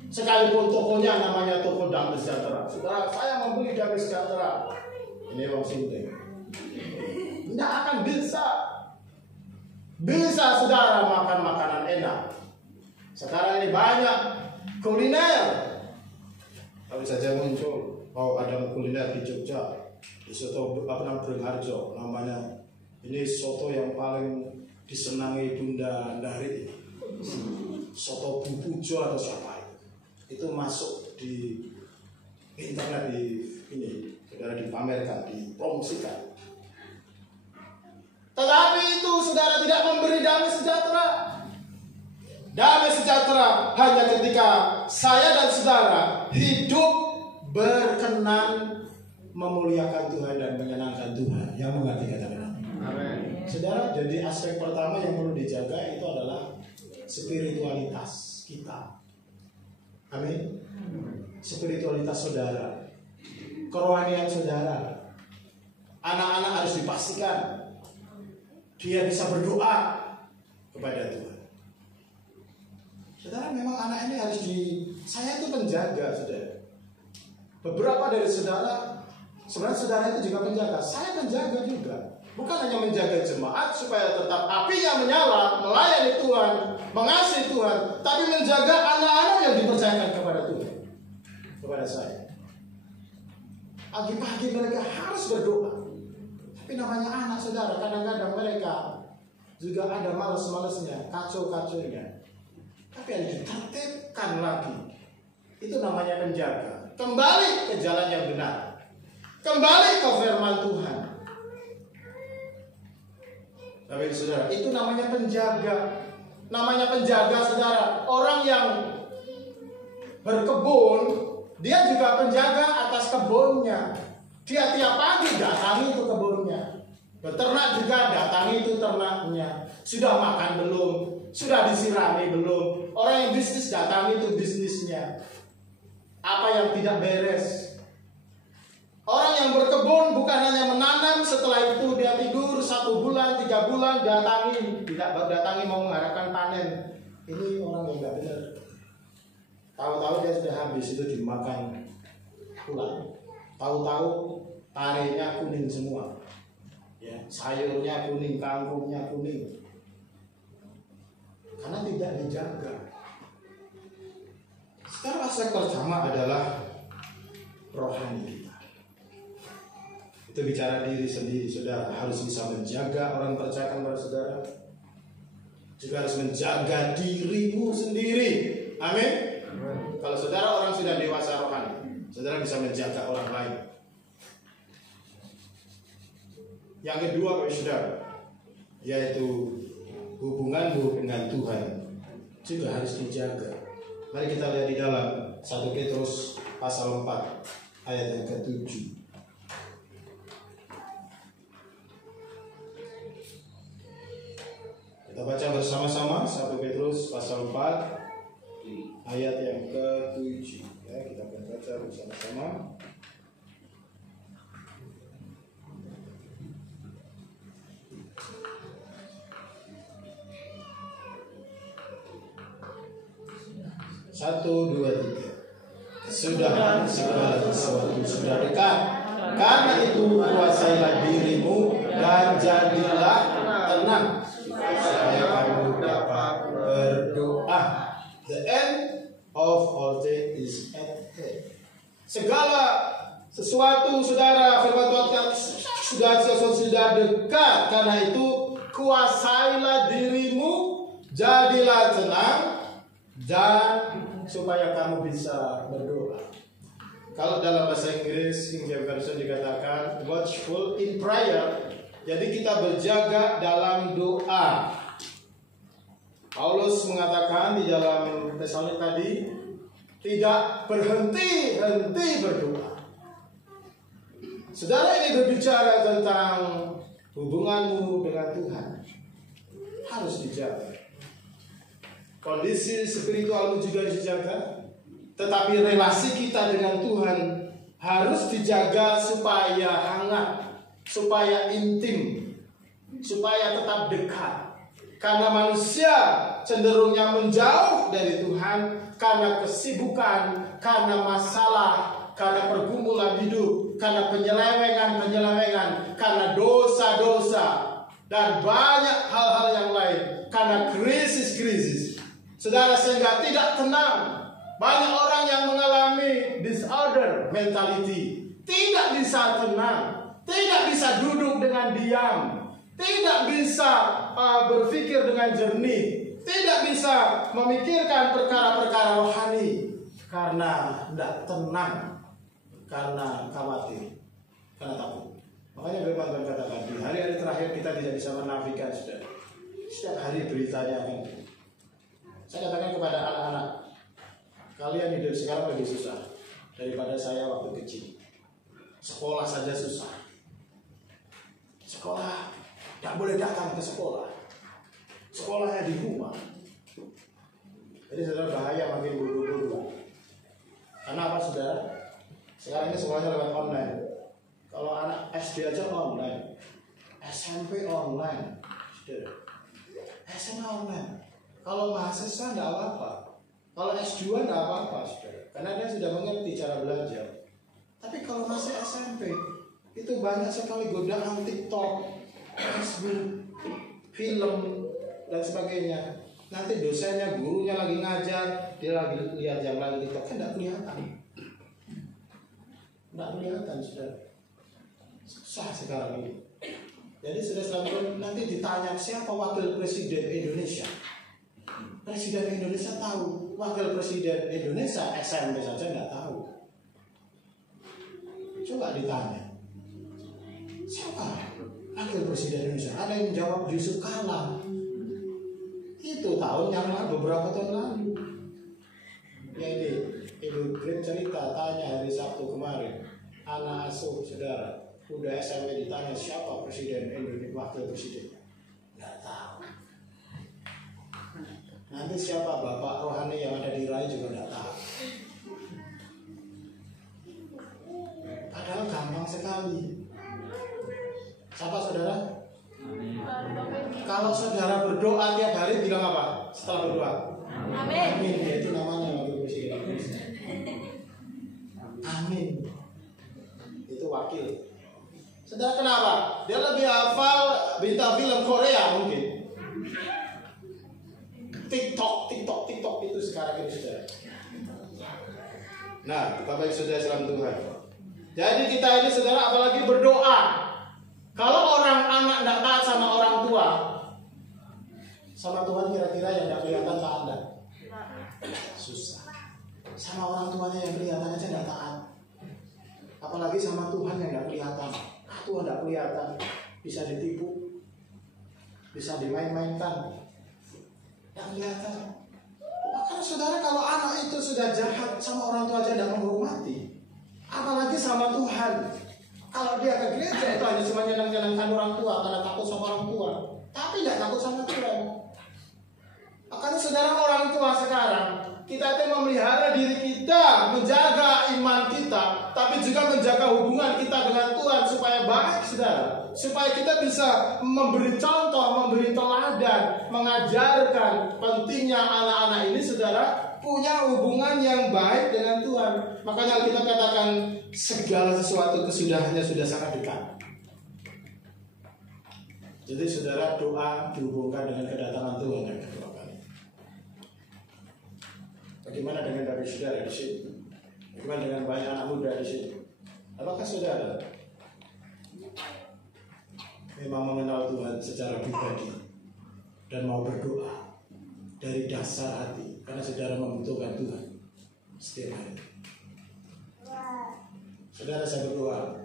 Sekalipun tokonya namanya toko damai sejahtera, saudara, saya membeli damai sejahtera, ini orang sinting, tidak akan bisa. Bisa saudara makan makanan enak. Sekarang ini banyak kuliner. Tapi saja muncul, ada kuliner di Jogja, di soto Beringharjo, namanya. Ini soto yang paling disenangi Bunda Ndari, soto Bu Pujo atau siapa. Itu masuk di internet, di ini saudara, dipamerkan, dipromosikan. Tetapi itu saudara tidak memberi damai sejahtera. Damai sejahtera hanya ketika saya dan saudara hidup berkenan memuliakan Tuhan dan menyenangkan Tuhan. Yang mengerti kata-kata. Amin. Saudara, jadi aspek pertama yang perlu dijaga itu adalah spiritualitas kita. Amin. Spiritualitas saudara, kerohanian saudara. Anak-anak harus dipastikan dia bisa berdoa kepada Tuhan. Saudara, memang anak ini harus saya itu penjaga, saudara. Beberapa dari saudara, sebenarnya saudara itu juga penjaga. Saya penjaga juga. Bukan hanya menjaga jemaat supaya tetap apinya menyala, melayani Tuhan, mengasihi Tuhan, tapi menjaga anak-anak yang dipercayakan kepada Tuhan, kepada saya. Pagi-pagi mereka harus berdoa. Tapi namanya anak, saudara, kadang-kadang mereka juga ada malas-malasnya, kacau-kacaunya. Tapi harus ditertibkan lagi. Itu namanya penjaga. Kembali ke jalan yang benar. Kembali ke firman Tuhan. Tapi saudara, itu namanya penjaga. Namanya penjaga, saudara. Orang yang berkebun, dia juga penjaga atas kebunnya. Dia tiap pagi datangi itu kebunnya. Beternak juga datangi itu ternaknya. Sudah makan belum? Sudah disirami belum? Orang yang bisnis datangi itu bisnisnya. Apa yang tidak beres? Orang yang berkebun bukan hanya menanam, setelah itu dia tidur 1 bulan, 3 bulan datangi, tidak datangi mau mengharapkan panen. Ini orang yang nggak benar. Tahu-tahu dia sudah habis, itu dimakan pulang. Tahu-tahu tarenya kuning semua, ya, sayurnya kuning, kangkungnya kuning, karena tidak dijaga. Sekarang aspek pertama adalah rohani kita. Itu bicara diri sendiri, saudara harus bisa menjaga orang percayakan kepada saudara, juga harus menjaga dirimu sendiri. Amin. Kalau saudara orang sudah dewasa rohani, saudara bisa menjaga orang lain. Yang kedua, saudara, yaitu hubunganmu dengan Tuhan juga harus dijaga. Mari kita lihat di dalam 1 Petrus pasal 4 ayat yang ke-7. Kita baca bersama-sama 1 Petrus pasal 4 ayat yang ke-7. Ya, kita akan baca bersama-sama. Satu, dua, tiga. Sudah segala sesuatu sudah dekat. Karena itu kuasailah dirimu dan jadilah tenang, supaya kamu dapat berdoa. The end of all things is at hand. Segala sesuatu, saudara, firman Tuhan sudah dekat. Karena itu kuasailah dirimu, jadilah tenang, dan supaya kamu bisa berdoa. Kalau dalam bahasa Inggris King James Version dikatakan watchful in prayer. Jadi kita berjaga dalam doa. Paulus mengatakan di dalam Tesalonika tadi, tidak berhenti-henti berdoa. Saudara, ini berbicara tentang hubunganmu dengan Tuhan. Harus dijaga. Kondisi spiritualmu juga dijaga, tetapi relasi kita dengan Tuhan harus dijaga supaya hangat, supaya intim, supaya tetap dekat. Karena manusia cenderungnya menjauh dari Tuhan karena kesibukan, karena masalah, karena pergumulan hidup, karena penyelewengan, karena dosa-dosa, dan banyak hal-hal yang lain, karena krisis-krisis. Saudara, sehingga tidak tenang. Banyak orang yang mengalami disorder mentality, tidak bisa tenang, tidak bisa duduk dengan diam, tidak bisa berpikir dengan jernih, tidak bisa memikirkan perkara-perkara rohani karena tidak tenang, karena khawatir, karena takut. Makanya firman Tuhan katakan di hari-hari terakhir kita tidak bisa menafikan, saudara. Setiap hari beritanya kan. Saya katakan kepada anak-anak, kalian hidup sekarang lebih susah daripada saya waktu kecil. Sekolah saja susah. Sekolah tidak boleh datang ke sekolah. Sekolahnya di rumah. Jadi saudara, bahaya makin buru-buru. Karena apa, saudara? Sekarang ini sekolahnya lewat online. Kalau anak SD aja online, SMP online, saudara. SMA online. Kalau mahasiswa tidak apa-apa. Kalau S2 nggak apa-apa, saudara, karena dia sudah mengerti cara belajar. Tapi kalau masih SMP, itu banyak sekali godaan TikTok, Facebook, film, dan sebagainya. Nanti dosennya, gurunya lagi ngajar, dia lagi lihat yang lain TikTok, kan nggak kelihatan. Nggak kelihatan, saudara. Susah sekarang ini. Jadi sudah selalu nanti ditanya siapa wakil presiden Indonesia. Presiden Indonesia tahu, wakil presiden Indonesia SMP saja nggak tahu. Coba ditanya, siapa wakil presiden Indonesia? Ada yang menjawab Yusuf Kala. Itu tahun yang lalu, beberapa tahun lalu. Ya ini, Ibu Green cerita, tanya hari Sabtu kemarin, anak asuh saudara, udah SMP ditanya siapa presiden Indonesia, wakil presidennya, nggak tahu. Nanti siapa bapak rohani yang ada di RAI juga nggak tahu. Padahal gampang sekali. Siapa saudara? Kalau saudara berdoa tiap hari bilang apa? Setelah berdoa, amin. Ya, itu namanya wakil presiden. Amin. Itu wakil. Saudara kenapa? Dia lebih hafal bintang film Korea mungkin. TikTok itu sekarang ini saudara. Nah, Bapak Ibu Saudara salam Tuhan. Jadi kita ini saudara apalagi berdoa. Kalau orang anak tidak taat sama orang tua, sama Tuhan kira-kira yang tidak kelihatan tak Anda? Susah. Sama orang tuanya yang kelihatan aja tidak taat. Apalagi sama Tuhan yang tidak kelihatan. Tuhan tidak kelihatan, bisa ditipu, bisa dimain-mainkan. Yang kelihatan. Makanya saudara kalau anak itu sudah jahat sama orang tua aja tidak menghormati, apalagi sama Tuhan. Kalau dia ke gereja itu hanya cuma nyenang-nyenangkan orang tua karena takut sama orang tua, tapi tidak takut sama Tuhan. Makanya saudara orang tua sekarang kita itu memelihara diri kita, menjaga iman kita, tapi juga menjaga hubungan kita dengan Tuhan supaya baik, saudara. Supaya kita bisa memberi contoh, memberi teladan, mengajarkan pentingnya anak-anak ini, saudara, punya hubungan yang baik dengan Tuhan. Makanya kita katakan segala sesuatu kesudahannya sudah sangat dekat. Jadi saudara, doa dihubungkan dengan kedatangan Tuhan yang kedua kali. Bagaimana dengan dari saudara di sini? Bagaimana dengan banyak anak muda di sini? Apakah saudara memang mengenal Tuhan secara pribadi dan mau berdoa dari dasar hati karena saudara membutuhkan Tuhan setiap hari? Saudara, saya berdoa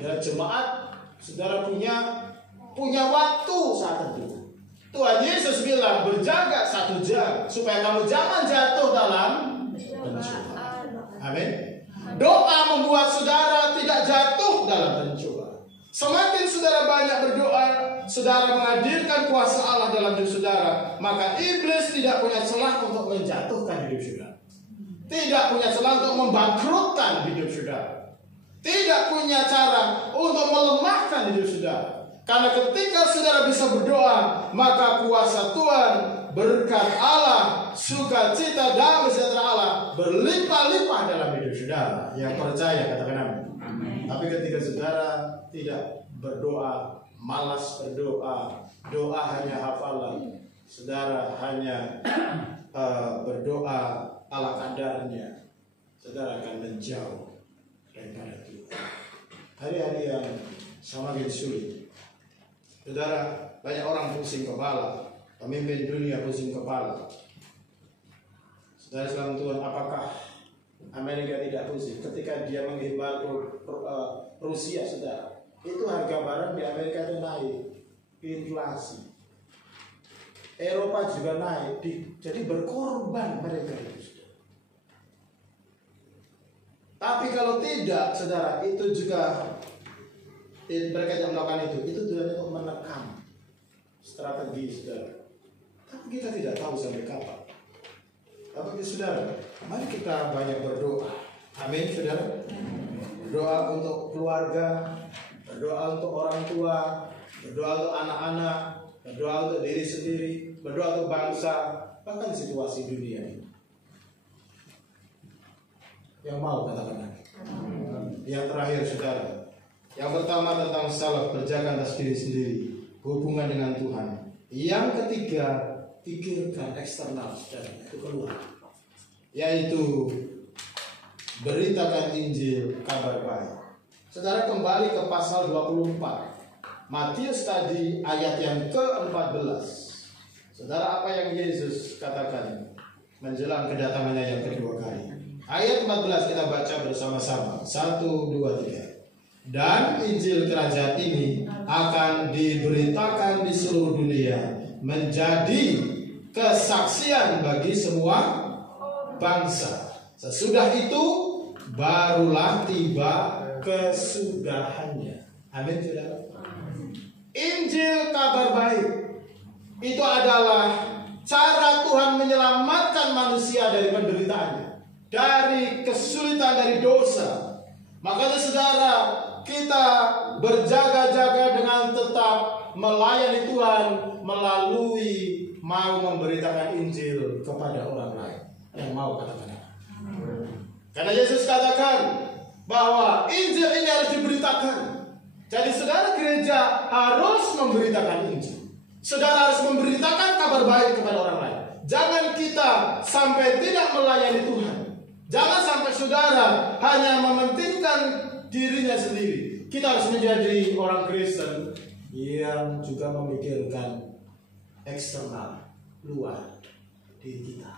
dalam jemaat saudara punya waktu saat itu. Tuhan Yesus bilang berjaga 1 jam supaya kamu jangan jatuh dalam pencobaan. Amin. Doa membuat saudara tidak jatuh dalam pencobaan. Semakin saudara banyak berdoa, saudara menghadirkan kuasa Allah dalam hidup saudara, maka iblis tidak punya celah untuk menjatuhkan hidup saudara. Tidak punya celah untuk membangkrutkan hidup saudara. Tidak punya cara untuk melemahkan hidup saudara. Karena ketika saudara bisa berdoa, maka kuasa Tuhan, berkat Allah, sukacita, damai sejahtera Allah berlimpah-limpah dalam hidup saudara. Yang percaya katakan amin. Tapi ketika saudara tidak berdoa, malas berdoa, doa hanya hafalan, saudara hanya berdoa ala kadarnya, saudara akan menjauh daripada Tuhan. Hari-hari yang semakin sulit. Saudara, banyak orang pusing kepala, pemimpin dunia pusing kepala. Saudara salam Tuhan, apakah Amerika tidak pusing ketika dia mengembargo Rusia, saudara? Itu harga barang di Amerika itu naik, inflasi. Eropa juga naik, jadi berkorban mereka itu. Tapi kalau tidak, saudara, itu juga mereka yang melakukan itu tujuannya untuk menekan strategi, saudara. Tapi kita tidak tahu sampai kapan. Tapi saudara, mari kita banyak berdoa. Amin, saudara. Berdoa untuk keluarga, berdoa untuk orang tua, berdoa untuk anak-anak, berdoa untuk diri sendiri, berdoa untuk bangsa, bahkan situasi dunia ini. Yang mau katakan. Yang terakhir saudara, yang pertama tentang salah berjaga atas diri sendiri, hubungan dengan Tuhan. Yang ketiga, pikirkan eksternal saudara, itu keluar, yaitu beritakan Injil, kabar baik. Saudara kembali ke pasal 24 Matius tadi ayat yang ke-14. Saudara, apa yang Yesus katakan menjelang kedatangannya yang kedua kali? Ayat 14 kita baca bersama-sama. 1, 2, 3. Dan Injil kerajaan ini akan diberitakan di seluruh dunia, menjadi kesaksian bagi semua bangsa. Sesudah itu barulah tiba kesudahannya. Amin, saudara. Injil kabar baik itu adalah cara Tuhan menyelamatkan manusia dari penderitaannya, dari kesulitan, dari dosa. Makanya saudara, kita berjaga-jaga dengan tetap melayani Tuhan melalui mau memberitakan Injil kepada orang lain yang mau katakan. Karena Yesus katakan bahwa Injil ini harus diberitakan. Jadi saudara, gereja harus memberitakan Injil. Saudara harus memberitakan kabar baik kepada orang lain. Jangan kita sampai tidak melayani Tuhan. Jangan sampai saudara hanya mementingkan dirinya sendiri. Kita harus menjadi orang Kristen yang juga memikirkan eksternal, luar diri kita.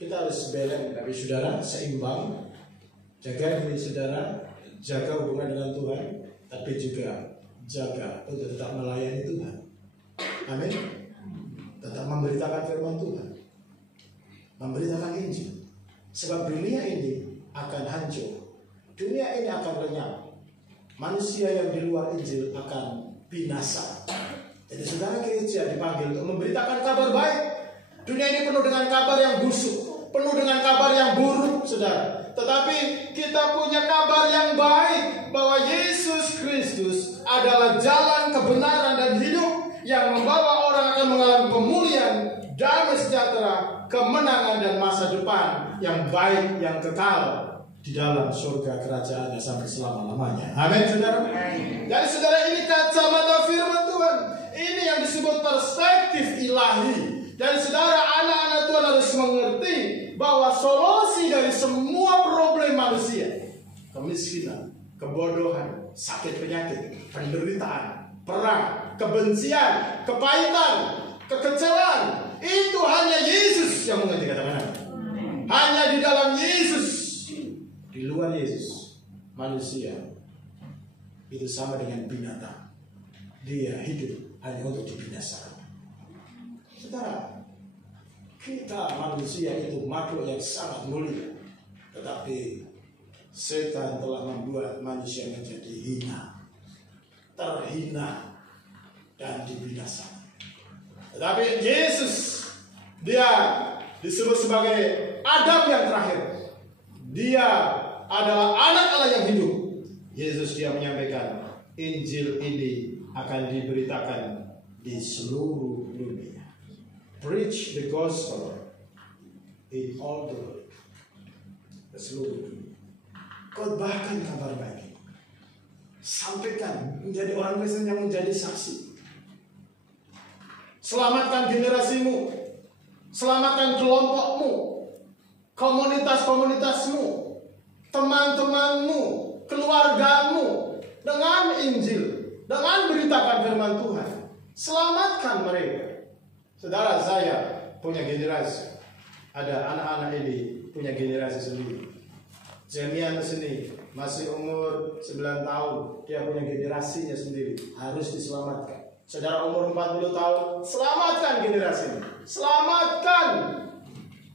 Kita harus balance, tapi saudara, seimbang. Jaga diri saudara, jaga hubungan dengan Tuhan, tapi juga jaga untuk tetap melayani Tuhan. Amin. Tetap memberitakan firman Tuhan, memberitakan Injil. Sebab dunia ini akan hancur, dunia ini akan lenyap. Manusia yang di luar Injil akan binasa. Jadi saudara, gereja dipanggil untuk memberitakan kabar baik. Dunia ini penuh dengan kabar yang busuk, penuh dengan kabar yang buruk, saudara. Tetapi kita punya kabar yang baik, bahwa Yesus Kristus adalah jalan kebenaran dan hidup, yang membawa orang akan mengalami pemulihan, damai sejahtera, kemenangan dan masa depan yang baik, yang kekal di dalam surga kerajaannya sampai selama-lamanya. Amin, saudara. Jadi saudara, ini kacamata firman Tuhan. Ini yang disebut perspektif ilahi. Dan saudara, anak-anak Tuhan harus mengerti bahwa solusi dari semua problem manusia, kemiskinan, kebodohan, sakit penyakit, penderitaan, perang, kebencian, kepahitan, kekecewaan, itu hanya Yesus yang mengerti. Katakan, hanya di dalam Yesus. Di luar Yesus, manusia itu sama dengan binatang. Dia hidup hanya untuk dibinasakan. Saudara, kita manusia itu makhluk yang sangat mulia, tetapi setan telah membuat manusia menjadi hina, terhina, dan dibinasakan. Tetapi Yesus, dia disebut sebagai Adam yang terakhir. Dia adalah anak Allah yang hidup. Yesus, dia menyampaikan Injil ini akan diberitakan di seluruh dunia. Preach the gospel in all the world. Ke seluruh dunia. Khotbahkan kabar baik. Sampaikan, menjadi orang Kristen yang menjadi saksi. Selamatkan generasimu, selamatkan kelompokmu, komunitas-komunitasmu, teman-temanmu, keluargamu dengan Injil, dengan beritakan firman Tuhan. Selamatkan mereka. Saudara, saya punya generasi. Ada anak-anak ini punya generasi sendiri. Jemian sini masih umur 9 tahun, dia punya generasinya sendiri, harus diselamatkan. Saudara umur 40 tahun, selamatkan generasinya. Selamatkan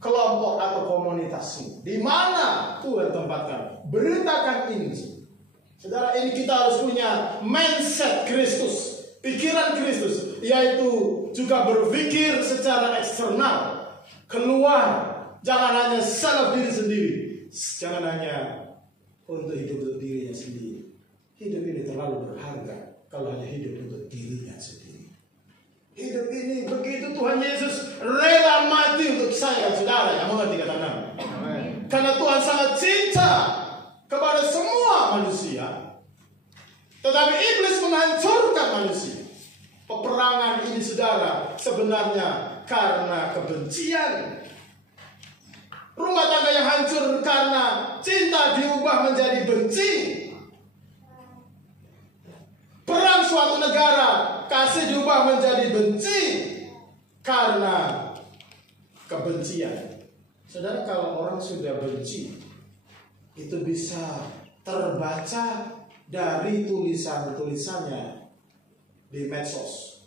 kelompok atau komunitasmu. Di mana Tuhan tempatkan, beritakan Injil. Saudara, ini kita harus punya mindset Kristus, pikiran Kristus, yaitu juga berpikir secara eksternal, keluar. Jangan hanya self diri sendiri, jangan hanya untuk hidup untuk dirinya sendiri. Hidup ini terlalu berharga kalau hanya hidup untuk dirinya sendiri. Hidup ini begitu Tuhan Yesus rela mati untuk saya, saudara yang mengerti kata nama. Karena Tuhan sangat manusia. Peperangan ini saudara sebenarnya karena kebencian. Rumah tangga yang hancur karena cinta diubah menjadi benci. Perang suatu negara, kasih diubah menjadi benci karena kebencian. Saudara, kalau orang sudah benci, itu bisa terbaca dari tulisan-tulisannya di medsos.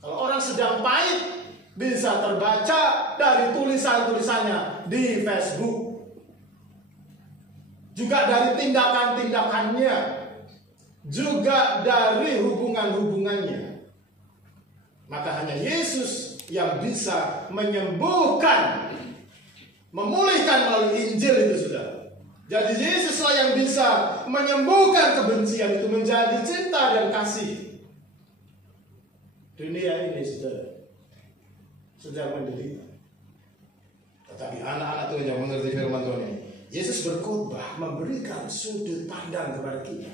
Kalau orang sedang pahit, bisa terbaca dari tulisan-tulisannya di Facebook. Juga dari tindakan-tindakannya, juga dari hubungan-hubungannya. Maka hanya Yesus yang bisa menyembuhkan, memulihkan melalui Injil itu, saudara. Jadi Yesuslah yang bisa menyembuhkan kebencian itu menjadi cinta dan kasih. Dunia ini, saudara, sudah menderita. Tetapi anak-anak Tuhan yang mengerti firman Tuhan ini, Yesus berkhotbah memberikan sudut pandang kepada kita.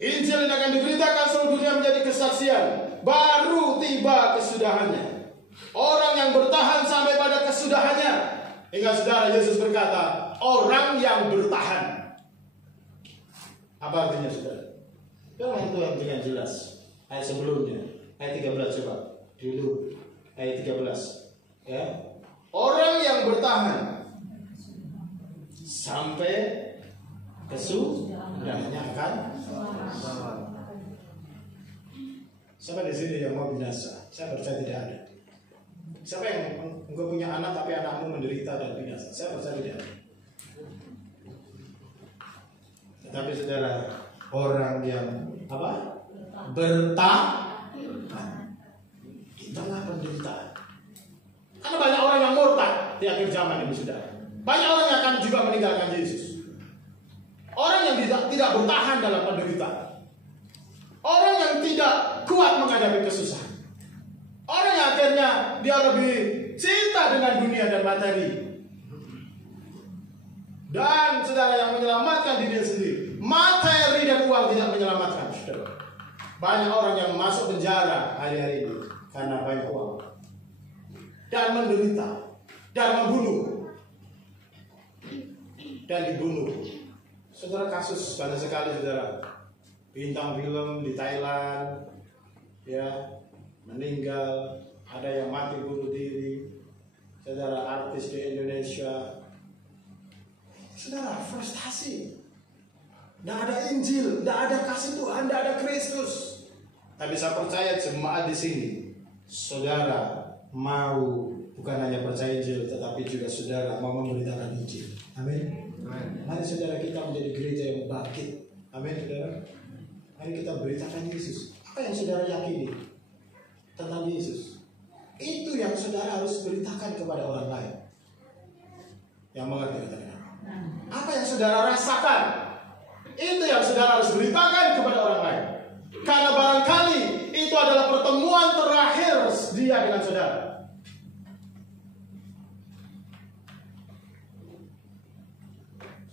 Injil yang akan diberitakan seluruh dunia menjadi kesaksian. Baru tiba kesudahannya. Orang yang bertahan sampai pada kesudahannya. Hingga saudara, Yesus berkata, orang yang bertahan. Apa artinya, saudara? Firman Tuhan dengan jelas. Ayat sebelumnya, ayat 13 coba. Dulu ayat 13 ya. Orang yang bertahan sampai kesudahannya akan selamat. Siapa di sini yang mau binasa? Saya percaya tidak ada. Siapa yang engkau punya anak tapi anakmu menderita dan binasa? Saya percaya tidak ada. Tetapi saudara, orang yang apa? Bertahan di tengah penderitaan. Karena banyak orang yang murtad di akhir zaman ini, saudara. Banyak orang yang akan juga meninggalkan Yesus. Orang yang tidak bertahan dalam penderitaan. Orang yang tidak kuat menghadapi kesusahan. Orang yang akhirnya dia lebih cinta dengan dunia dan materi. Dan saudara, yang menyelamatkan diri sendiri. Materi dan uang tidak menyelamatkan, saudara. Banyak orang yang masuk penjara hari-hari ini karena banyak uang. Dan menderita. Dan membunuh. Dan dibunuh. Saudara, kasus banyak sekali, saudara. Bintang film di Thailand, ya, meninggal. Ada yang mati bunuh diri. Saudara, artis di Indonesia. Saudara, frustasi. Tidak ada Injil, tidak ada kasih Tuhan, tidak ada Kristus. Tapi saya percaya jemaat di sini, saudara mau bukan hanya percaya Injil, tetapi juga saudara mau memberitakan Injil. Amin. Mari saudara kita menjadi gereja yang bangkit. Amin, saudara. Mari kita beritakan Yesus. Apa yang saudara yakini tentang Yesus? Itu yang saudara harus beritakan kepada orang lain. Yang mengerti kata-kata. Apa yang saudara rasakan? Itu yang saudara harus beritakan kepada orang lain. Karena barangkali itu adalah pertemuan terakhir dia dengan saudara.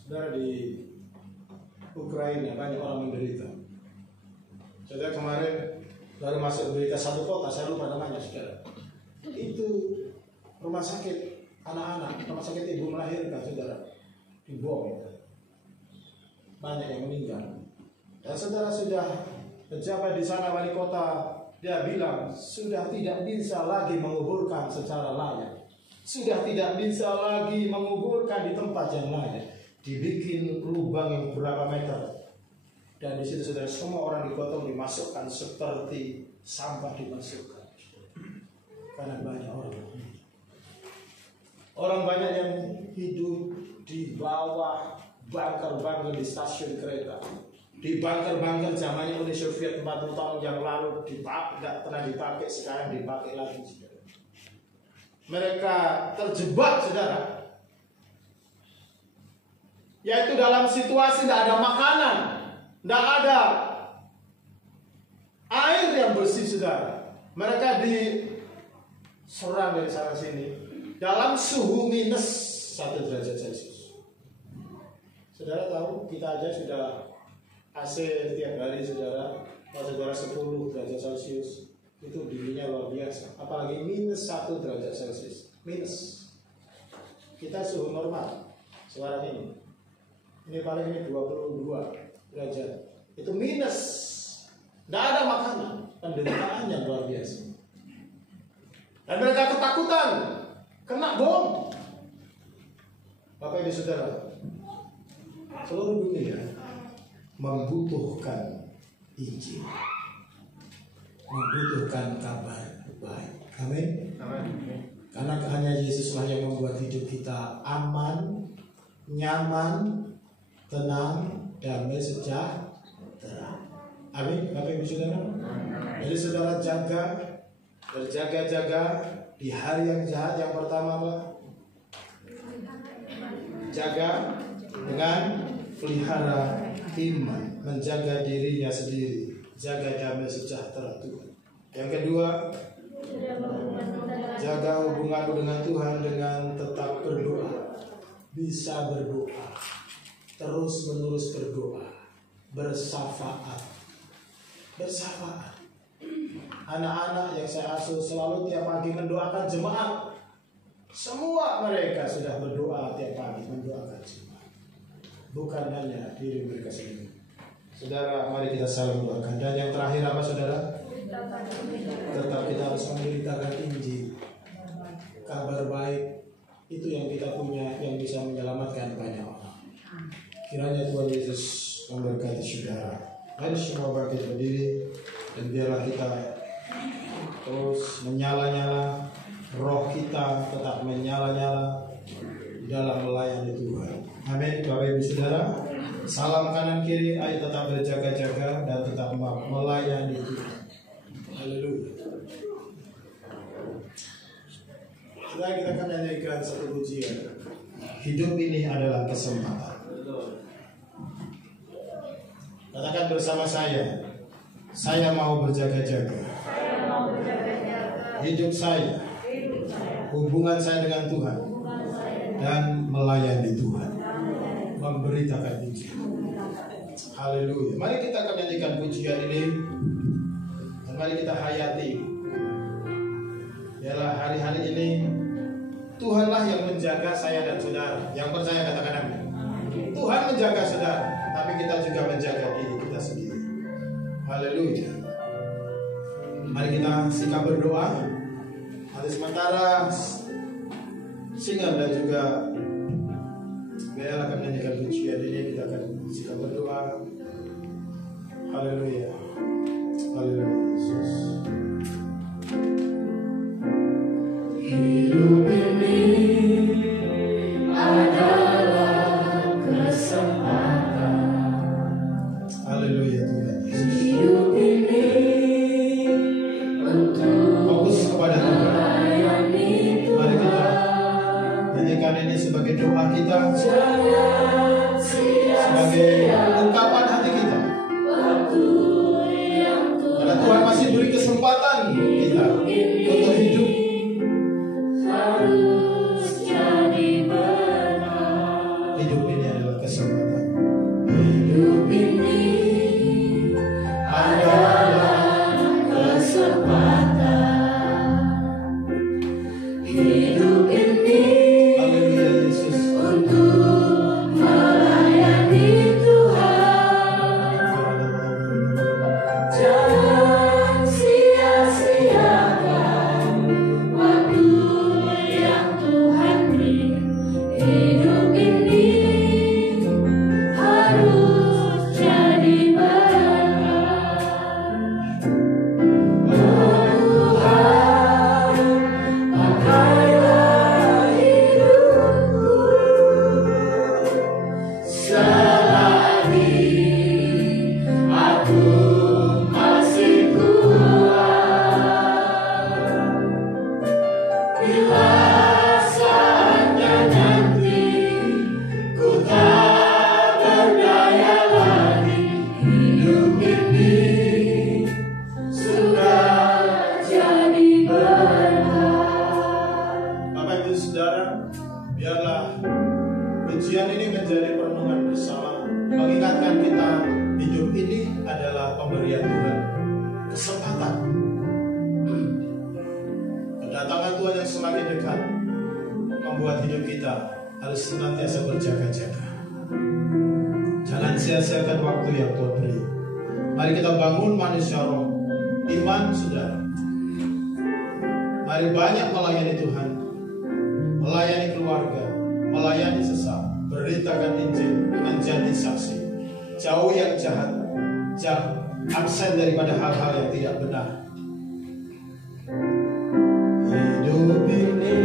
Saudara, di Ukraina banyak orang menderita. Saudara, kemarin baru masuk berita satu kota, saya lupa namanya, saudara. Itu rumah sakit anak-anak, rumah sakit ibu melahirkan, saudara, dibom. Banyak yang meninggal. Dan saudara, sudah pejabat di sana, wali kota, dia bilang sudah tidak bisa lagi menguburkan secara layak. Sudah tidak bisa lagi menguburkan di tempat yang layak. Dibikin lubang yang berapa meter. Dan di situ saudara, semua orang digotong, dimasukkan seperti sampah dimasukkan. Karena banyak orang banyak yang hidup di bawah bunker-bunker di stasiun kereta. Di bunker-bunker zamannya Uni Soviet 40 tahun yang lalu dipakai, tidak pernah dipakai, sekarang dipakai lagi, saudara. Mereka terjebak, saudara. Yaitu dalam situasi tidak ada makanan, tidak ada air yang bersih, saudara. Mereka diserang dari sana sini dalam suhu minus 1 derajat Celcius. Saudara tahu, kita aja sudah AC tiap hari saudara, kalau saudara 10 derajat Celcius, itu dinginnya luar biasa. Apalagi minus 1 derajat Celcius, minus. Kita suhu normal sekarang ini. Ini paling ini 22 derajat. Itu minus. Tidak ada makanan. Penderitaannya luar biasa. Dan mereka ketakutan kena bom. Bapak Ibu Saudara, seluruh dunia membutuhkan Injil, membutuhkan kabar baik. Amin. Karena hanya Yesuslah yang membuat hidup kita aman, nyaman, tenang, damai, sejahtera. Amin. Bapak Ibu Saudara. Jadi saudara berjaga-jaga di hari yang jahat. Yang pertama apa? Jaga dengan pelihara iman, menjaga dirinya sendiri, jaga damai sejahtera Tuhan. Yang kedua, jaga hubunganmu dengan Tuhan dengan tetap berdoa, bisa berdoa, terus menerus berdoa, bersafaat. Anak-anak yang saya asuh selalu tiap pagi mendoakan jemaat. Semua mereka sudah berdoa tiap pagi, mendoakan jemaat. Bukan hanya diri mereka sendiri. Saudara, mari kita saling doakan. Dan yang terakhir apa saudara? Tetap kita harus memberitakan Injil. Kabar baik itu yang kita punya, yang bisa menyelamatkan banyak orang. Kiranya Tuhan Yesus memberkati saudara. Mari semua bangkit berdiri dan biarlah kita terus menyala-nyala. Roh kita tetap menyala-nyala di dalam melayani Tuhan. Amin. Bapak Ibu Saudara, salam kanan kiri, ayo tetap berjaga-jaga dan tetap melayani Tuhan. Haleluya. Setelah kita akan nyanyikan satu pujian. Hidup ini adalah kesempatan. Katakan bersama saya mau berjaga-jaga. Hidup saya, hubungan saya dengan Tuhan, dan melayani Tuhan, memberitakan Injil. Haleluya. Mari kita akan nyanyikan pujian ini dan mari kita hayati. Biarlah hari-hari ini Tuhanlah yang menjaga saya dan saudara. Yang percaya katakan amin. Tuhan menjaga saudara, tapi kita juga menjaga diri kita sendiri. Haleluya. Mari kita sikap berdoa. Nanti sementara Singer dan juga Bel akan menyanyikan pujian ini, kita akan sikap berdoa. Haleluya. Haleluya Yesus. Hidup ini adalah kesempatan. Haleluya Tuhan Yesus. Hidup ini untuk fokus kepada Tuhan. Mari kita nyanyikan ini sebagai doa kita, sebagai ungkapan hati kita. Karena Tuhan pemberian Tuhan, kesempatan. Kedatangan Tuhan yang semakin dekat membuat hidup kita harus senantiasa berjaga-jaga. Jangan sia-siakan waktu yang Tuhan beri. Mari kita bangun manusia roh, iman saudara. Mari banyak melayani Tuhan, melayani keluarga, melayani sesama, beritakan Injil, menjadi saksi. Jauh yang jahat, absen daripada hal-hal yang tidak benar. Hidup ini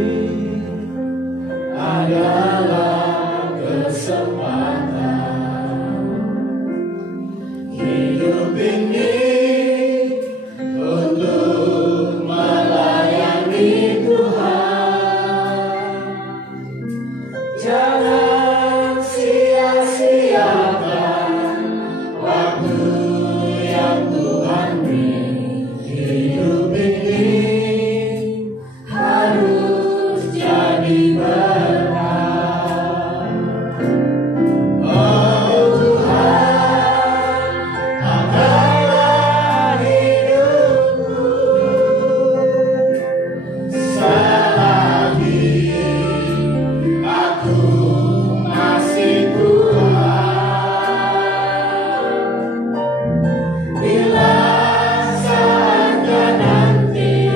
adalah kesempatan. Hidup ini untuk melayani Tuhan. Jangan sia-siakan waktu yang Tuhan beri. Hidup ini harus jadi berkat. Oh Tuhan, angkatlah hidupku selagi aku masih kuat. Bila saatnya nanti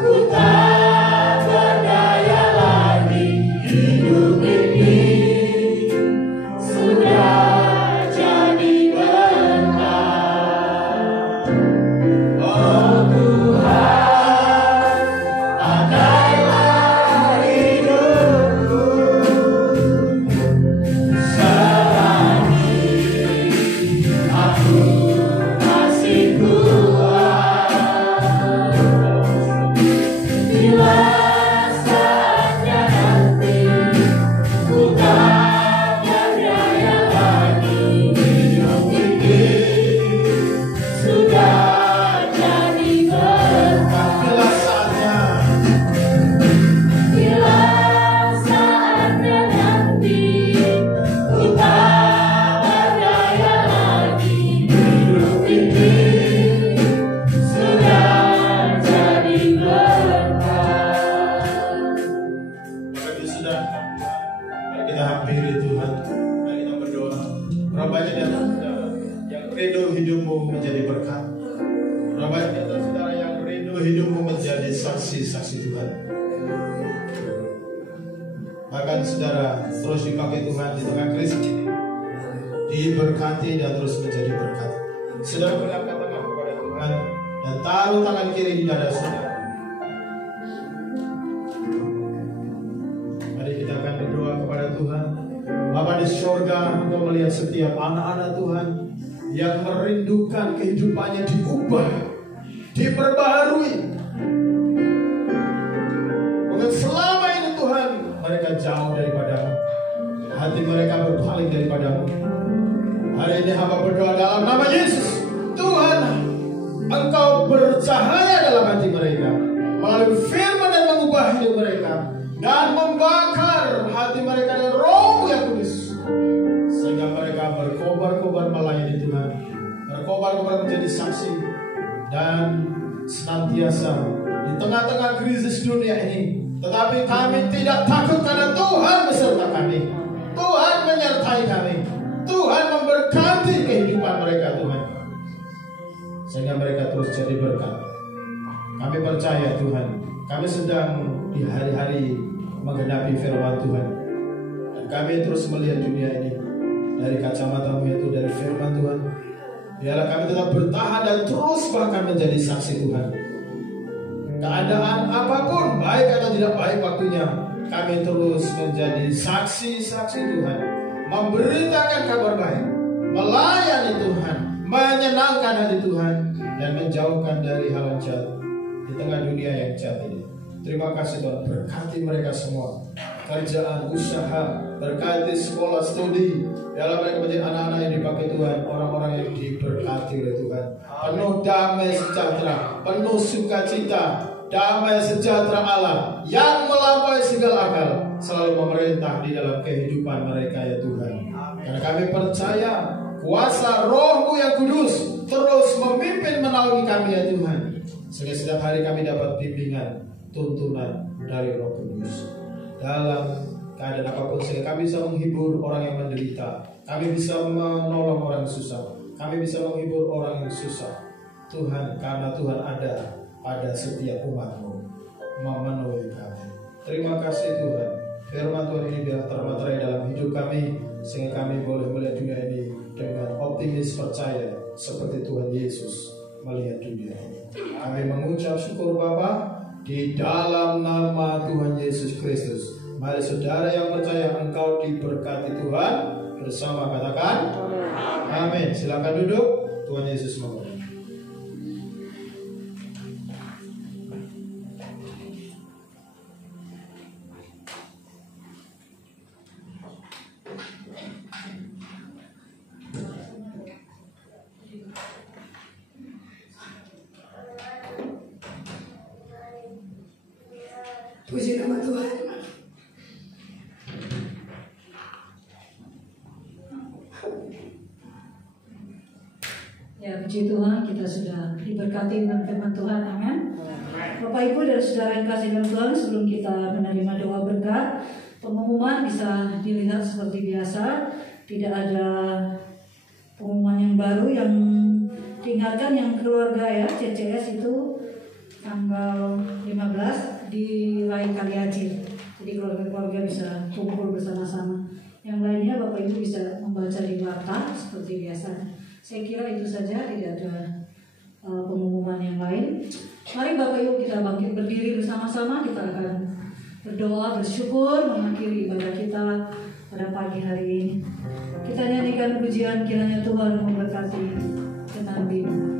ku tak berdaya lagi, hidup ini sudah jadi berkat. Oh Tuhan, pakailah hidupku selagi aku masih kuat. Bila saatnya nanti ku tak berdaya lagi, hidup ini sudah jadi berkat. Bila saatnya nanti ku tak berdaya lagi, hidup ini sudah jadi berkat. Bapak Ibu sudah, mari kita hampiri Tuhan, mari kita berdoa. Berapa banyak di antara saudara yang rindu hidupmu menjadi berkat? Berapa banyak di antara saudara yang rindu hidupmu menjadi saksi-saksi Tuhan? Bahkan saudara terus dipakai Tuhan di tengah krisis ini, diberkati dan terus menjadi berkat. Saudara mengangkat tangan kepada Tuhan dan taruh tangan kiri di dada saudara. Mari kita akan berdoa kepada Tuhan. Bapa di surga, Engkau melihat setiap anak-anak Tuhan yang merindukan kehidupannya diubah, diperbaharui. Mungkin selama ini Tuhan mereka jauh daripada-Mu, hati mereka berpaling daripada-Mu. Hari ini hamba berdoa dalam nama Yesus, Tuhan, Engkau bercahaya dalam hati mereka melalui firman dan mengubah hidup mereka dan membakar hati mereka dengan Roh yang kudus, sehingga mereka berkobar-kobar melayani Tuhan, berkobar-kobar menjadi saksi, dan senantiasa di tengah-tengah krisis dunia ini. Tetapi kami tidak takut karena Tuhan beserta kami, Tuhan menyertai kami, Tuhan memberkati kehidupan mereka Tuhan, sehingga mereka terus jadi berkat. Kami percaya Tuhan, kami sedang di hari-hari menggenapi firman Tuhan, dan kami terus melihat dunia ini dari kacamata-Mu, yaitu dari firman Tuhan. Biarlah kami tetap bertahan dan terus bahkan menjadi saksi Tuhan. Keadaan apapun, baik atau tidak baik waktunya, kami terus menjadi saksi-saksi Tuhan, memberitakan kabar baik, melayani Tuhan, menyenangkan hati Tuhan, dan menjauhkan dari hal yang jahat di tengah dunia yang jahat ini. Terima kasih Tuhan, berkati mereka semua, kerjaan, usaha, berkati sekolah, studi. Biarlah mereka menjadi anak-anak yang dipakai Tuhan, orang-orang yang diberkati oleh Tuhan, penuh damai sejahtera, penuh sukacita. Damai sejahtera Allah yang melampaui segala akal selalu memerintah di dalam kehidupan mereka ya Tuhan. Karena kami percaya kuasa Roh-Mu yang kudus terus memimpin menaungi kami ya Tuhan. Sehingga setiap hari kami dapat bimbingan, tuntunan dari Roh Kudus dalam keadaan apapun, sehingga kami bisa menghibur orang yang menderita, kami bisa menolong orang yang susah, kami bisa menghibur orang yang susah. Tuhan, karena Tuhan ada pada setiap umat-Mu memenuhi kami. Terima kasih Tuhan. Firman Tuhan ini biar termaterai dalam hidup kami, sehingga kami boleh melihat dunia ini dengan optimis percaya seperti Tuhan Yesus melihat dunia ini. Kami mengucap syukur Bapa di dalam nama Tuhan Yesus Kristus. Mari saudara yang percaya, engkau diberkati Tuhan bersama, katakan amin. Silakan duduk. Tuhan Yesus memberkati. Puji nama Tuhan. Ya, puji Tuhan, kita sudah diberkati dengan firman Tuhan, amin. Bapak Ibu dan saudara yang kasih dalam Tuhan, sebelum kita menerima doa berkat, pengumuman bisa dilihat seperti biasa. Tidak ada pengumuman yang baru. Yang diingatkan yang keluarga ya, CCS itu tanggal 15 di Rai Kaliajin. Jadi keluarga-keluarga bisa kumpul bersama-sama. Yang lainnya Bapak Ibu bisa membaca di warta seperti biasa. Saya kira itu saja, tidak ada pengumuman yang lain. Mari Bapak Ibu kita bangkit berdiri bersama-sama. Kita akan berdoa, bersyukur, mengakhiri ibadah kita pada pagi hari ini. Kita nyanyikan pujian, kiranya Tuhan memberkati kenangan.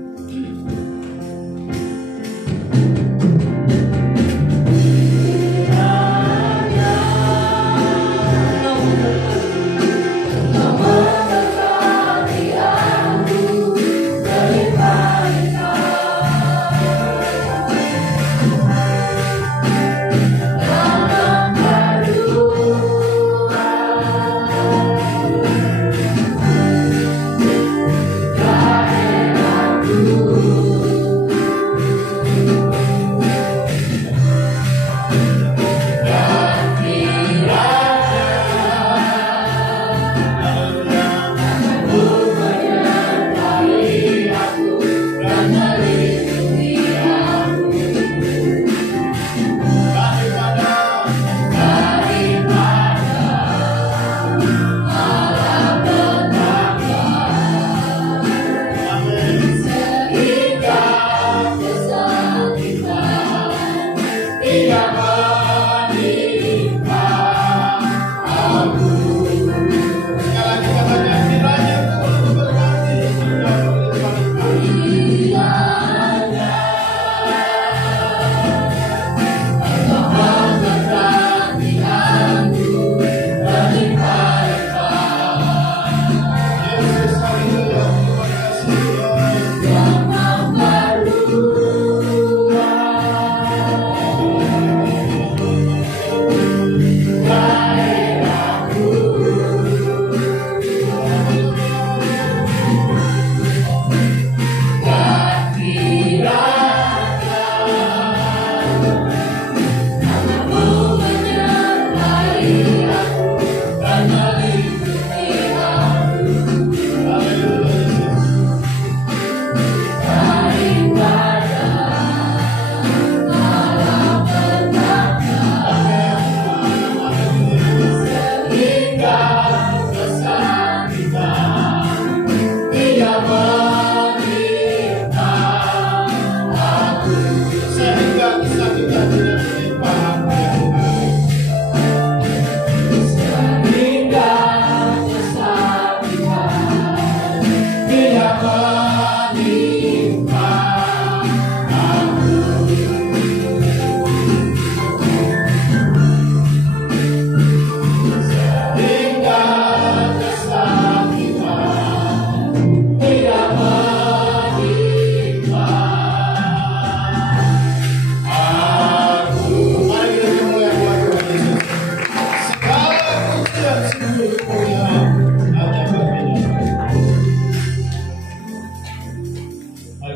God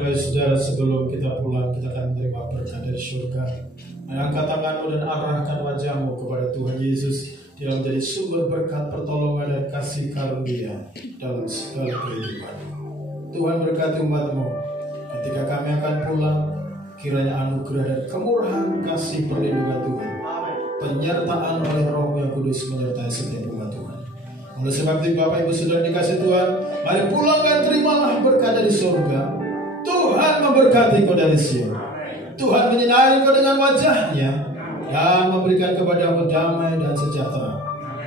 Bapak Saudara, sebelum kita pulang, kita akan menerima berkat dari surga. Angkat tanganmu dan arahkan wajahmu kepada Tuhan Yesus, Dia menjadi sumber berkat, pertolongan dan kasih karunia dalam segala kehidupan. Tuhan berkati umat-Mu. Ketika kami akan pulang, kiranya anugerah dan kemurahan kasih perlindungan Tuhan, penyertaan oleh Roh yang Kudus menyertai setiap umat Tuhan. Oleh sebab itu Bapak Ibu Saudara dikasih Tuhan, mari pulang dan terimalah berkat dari surga. Tuhan memberkati kau dari Sion. Tuhan menyinari kau dengan wajahnya dan memberikan kepadamu damai dan sejahtera.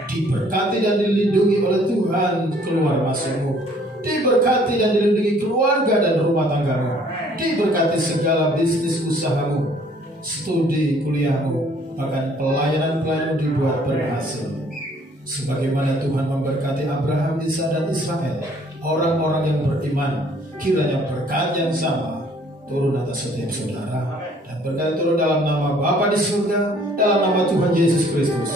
Diberkati dan dilindungi oleh Tuhan keluar masukmu. Diberkati dan dilindungi keluarga dan rumah tanggamu. Diberkati segala bisnis usahamu, studi kuliahmu, bahkan pelayanan-pelayanan dibuat berhasil. Sebagaimana Tuhan memberkati Abraham, Isa dan Israel, orang-orang yang beriman, kiranya berkat yang sama turun atas setiap saudara. Dan berkat turun dalam nama Bapa di surga, dalam nama Tuhan Yesus Kristus,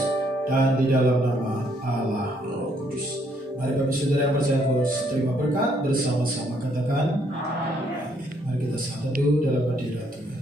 dan di dalam nama Allah Roh Kudus. Mari Bapak Saudara yang percaya harus terima berkat bersama-sama, katakan amin. Mari kita satu dalam hadirat Tuhan.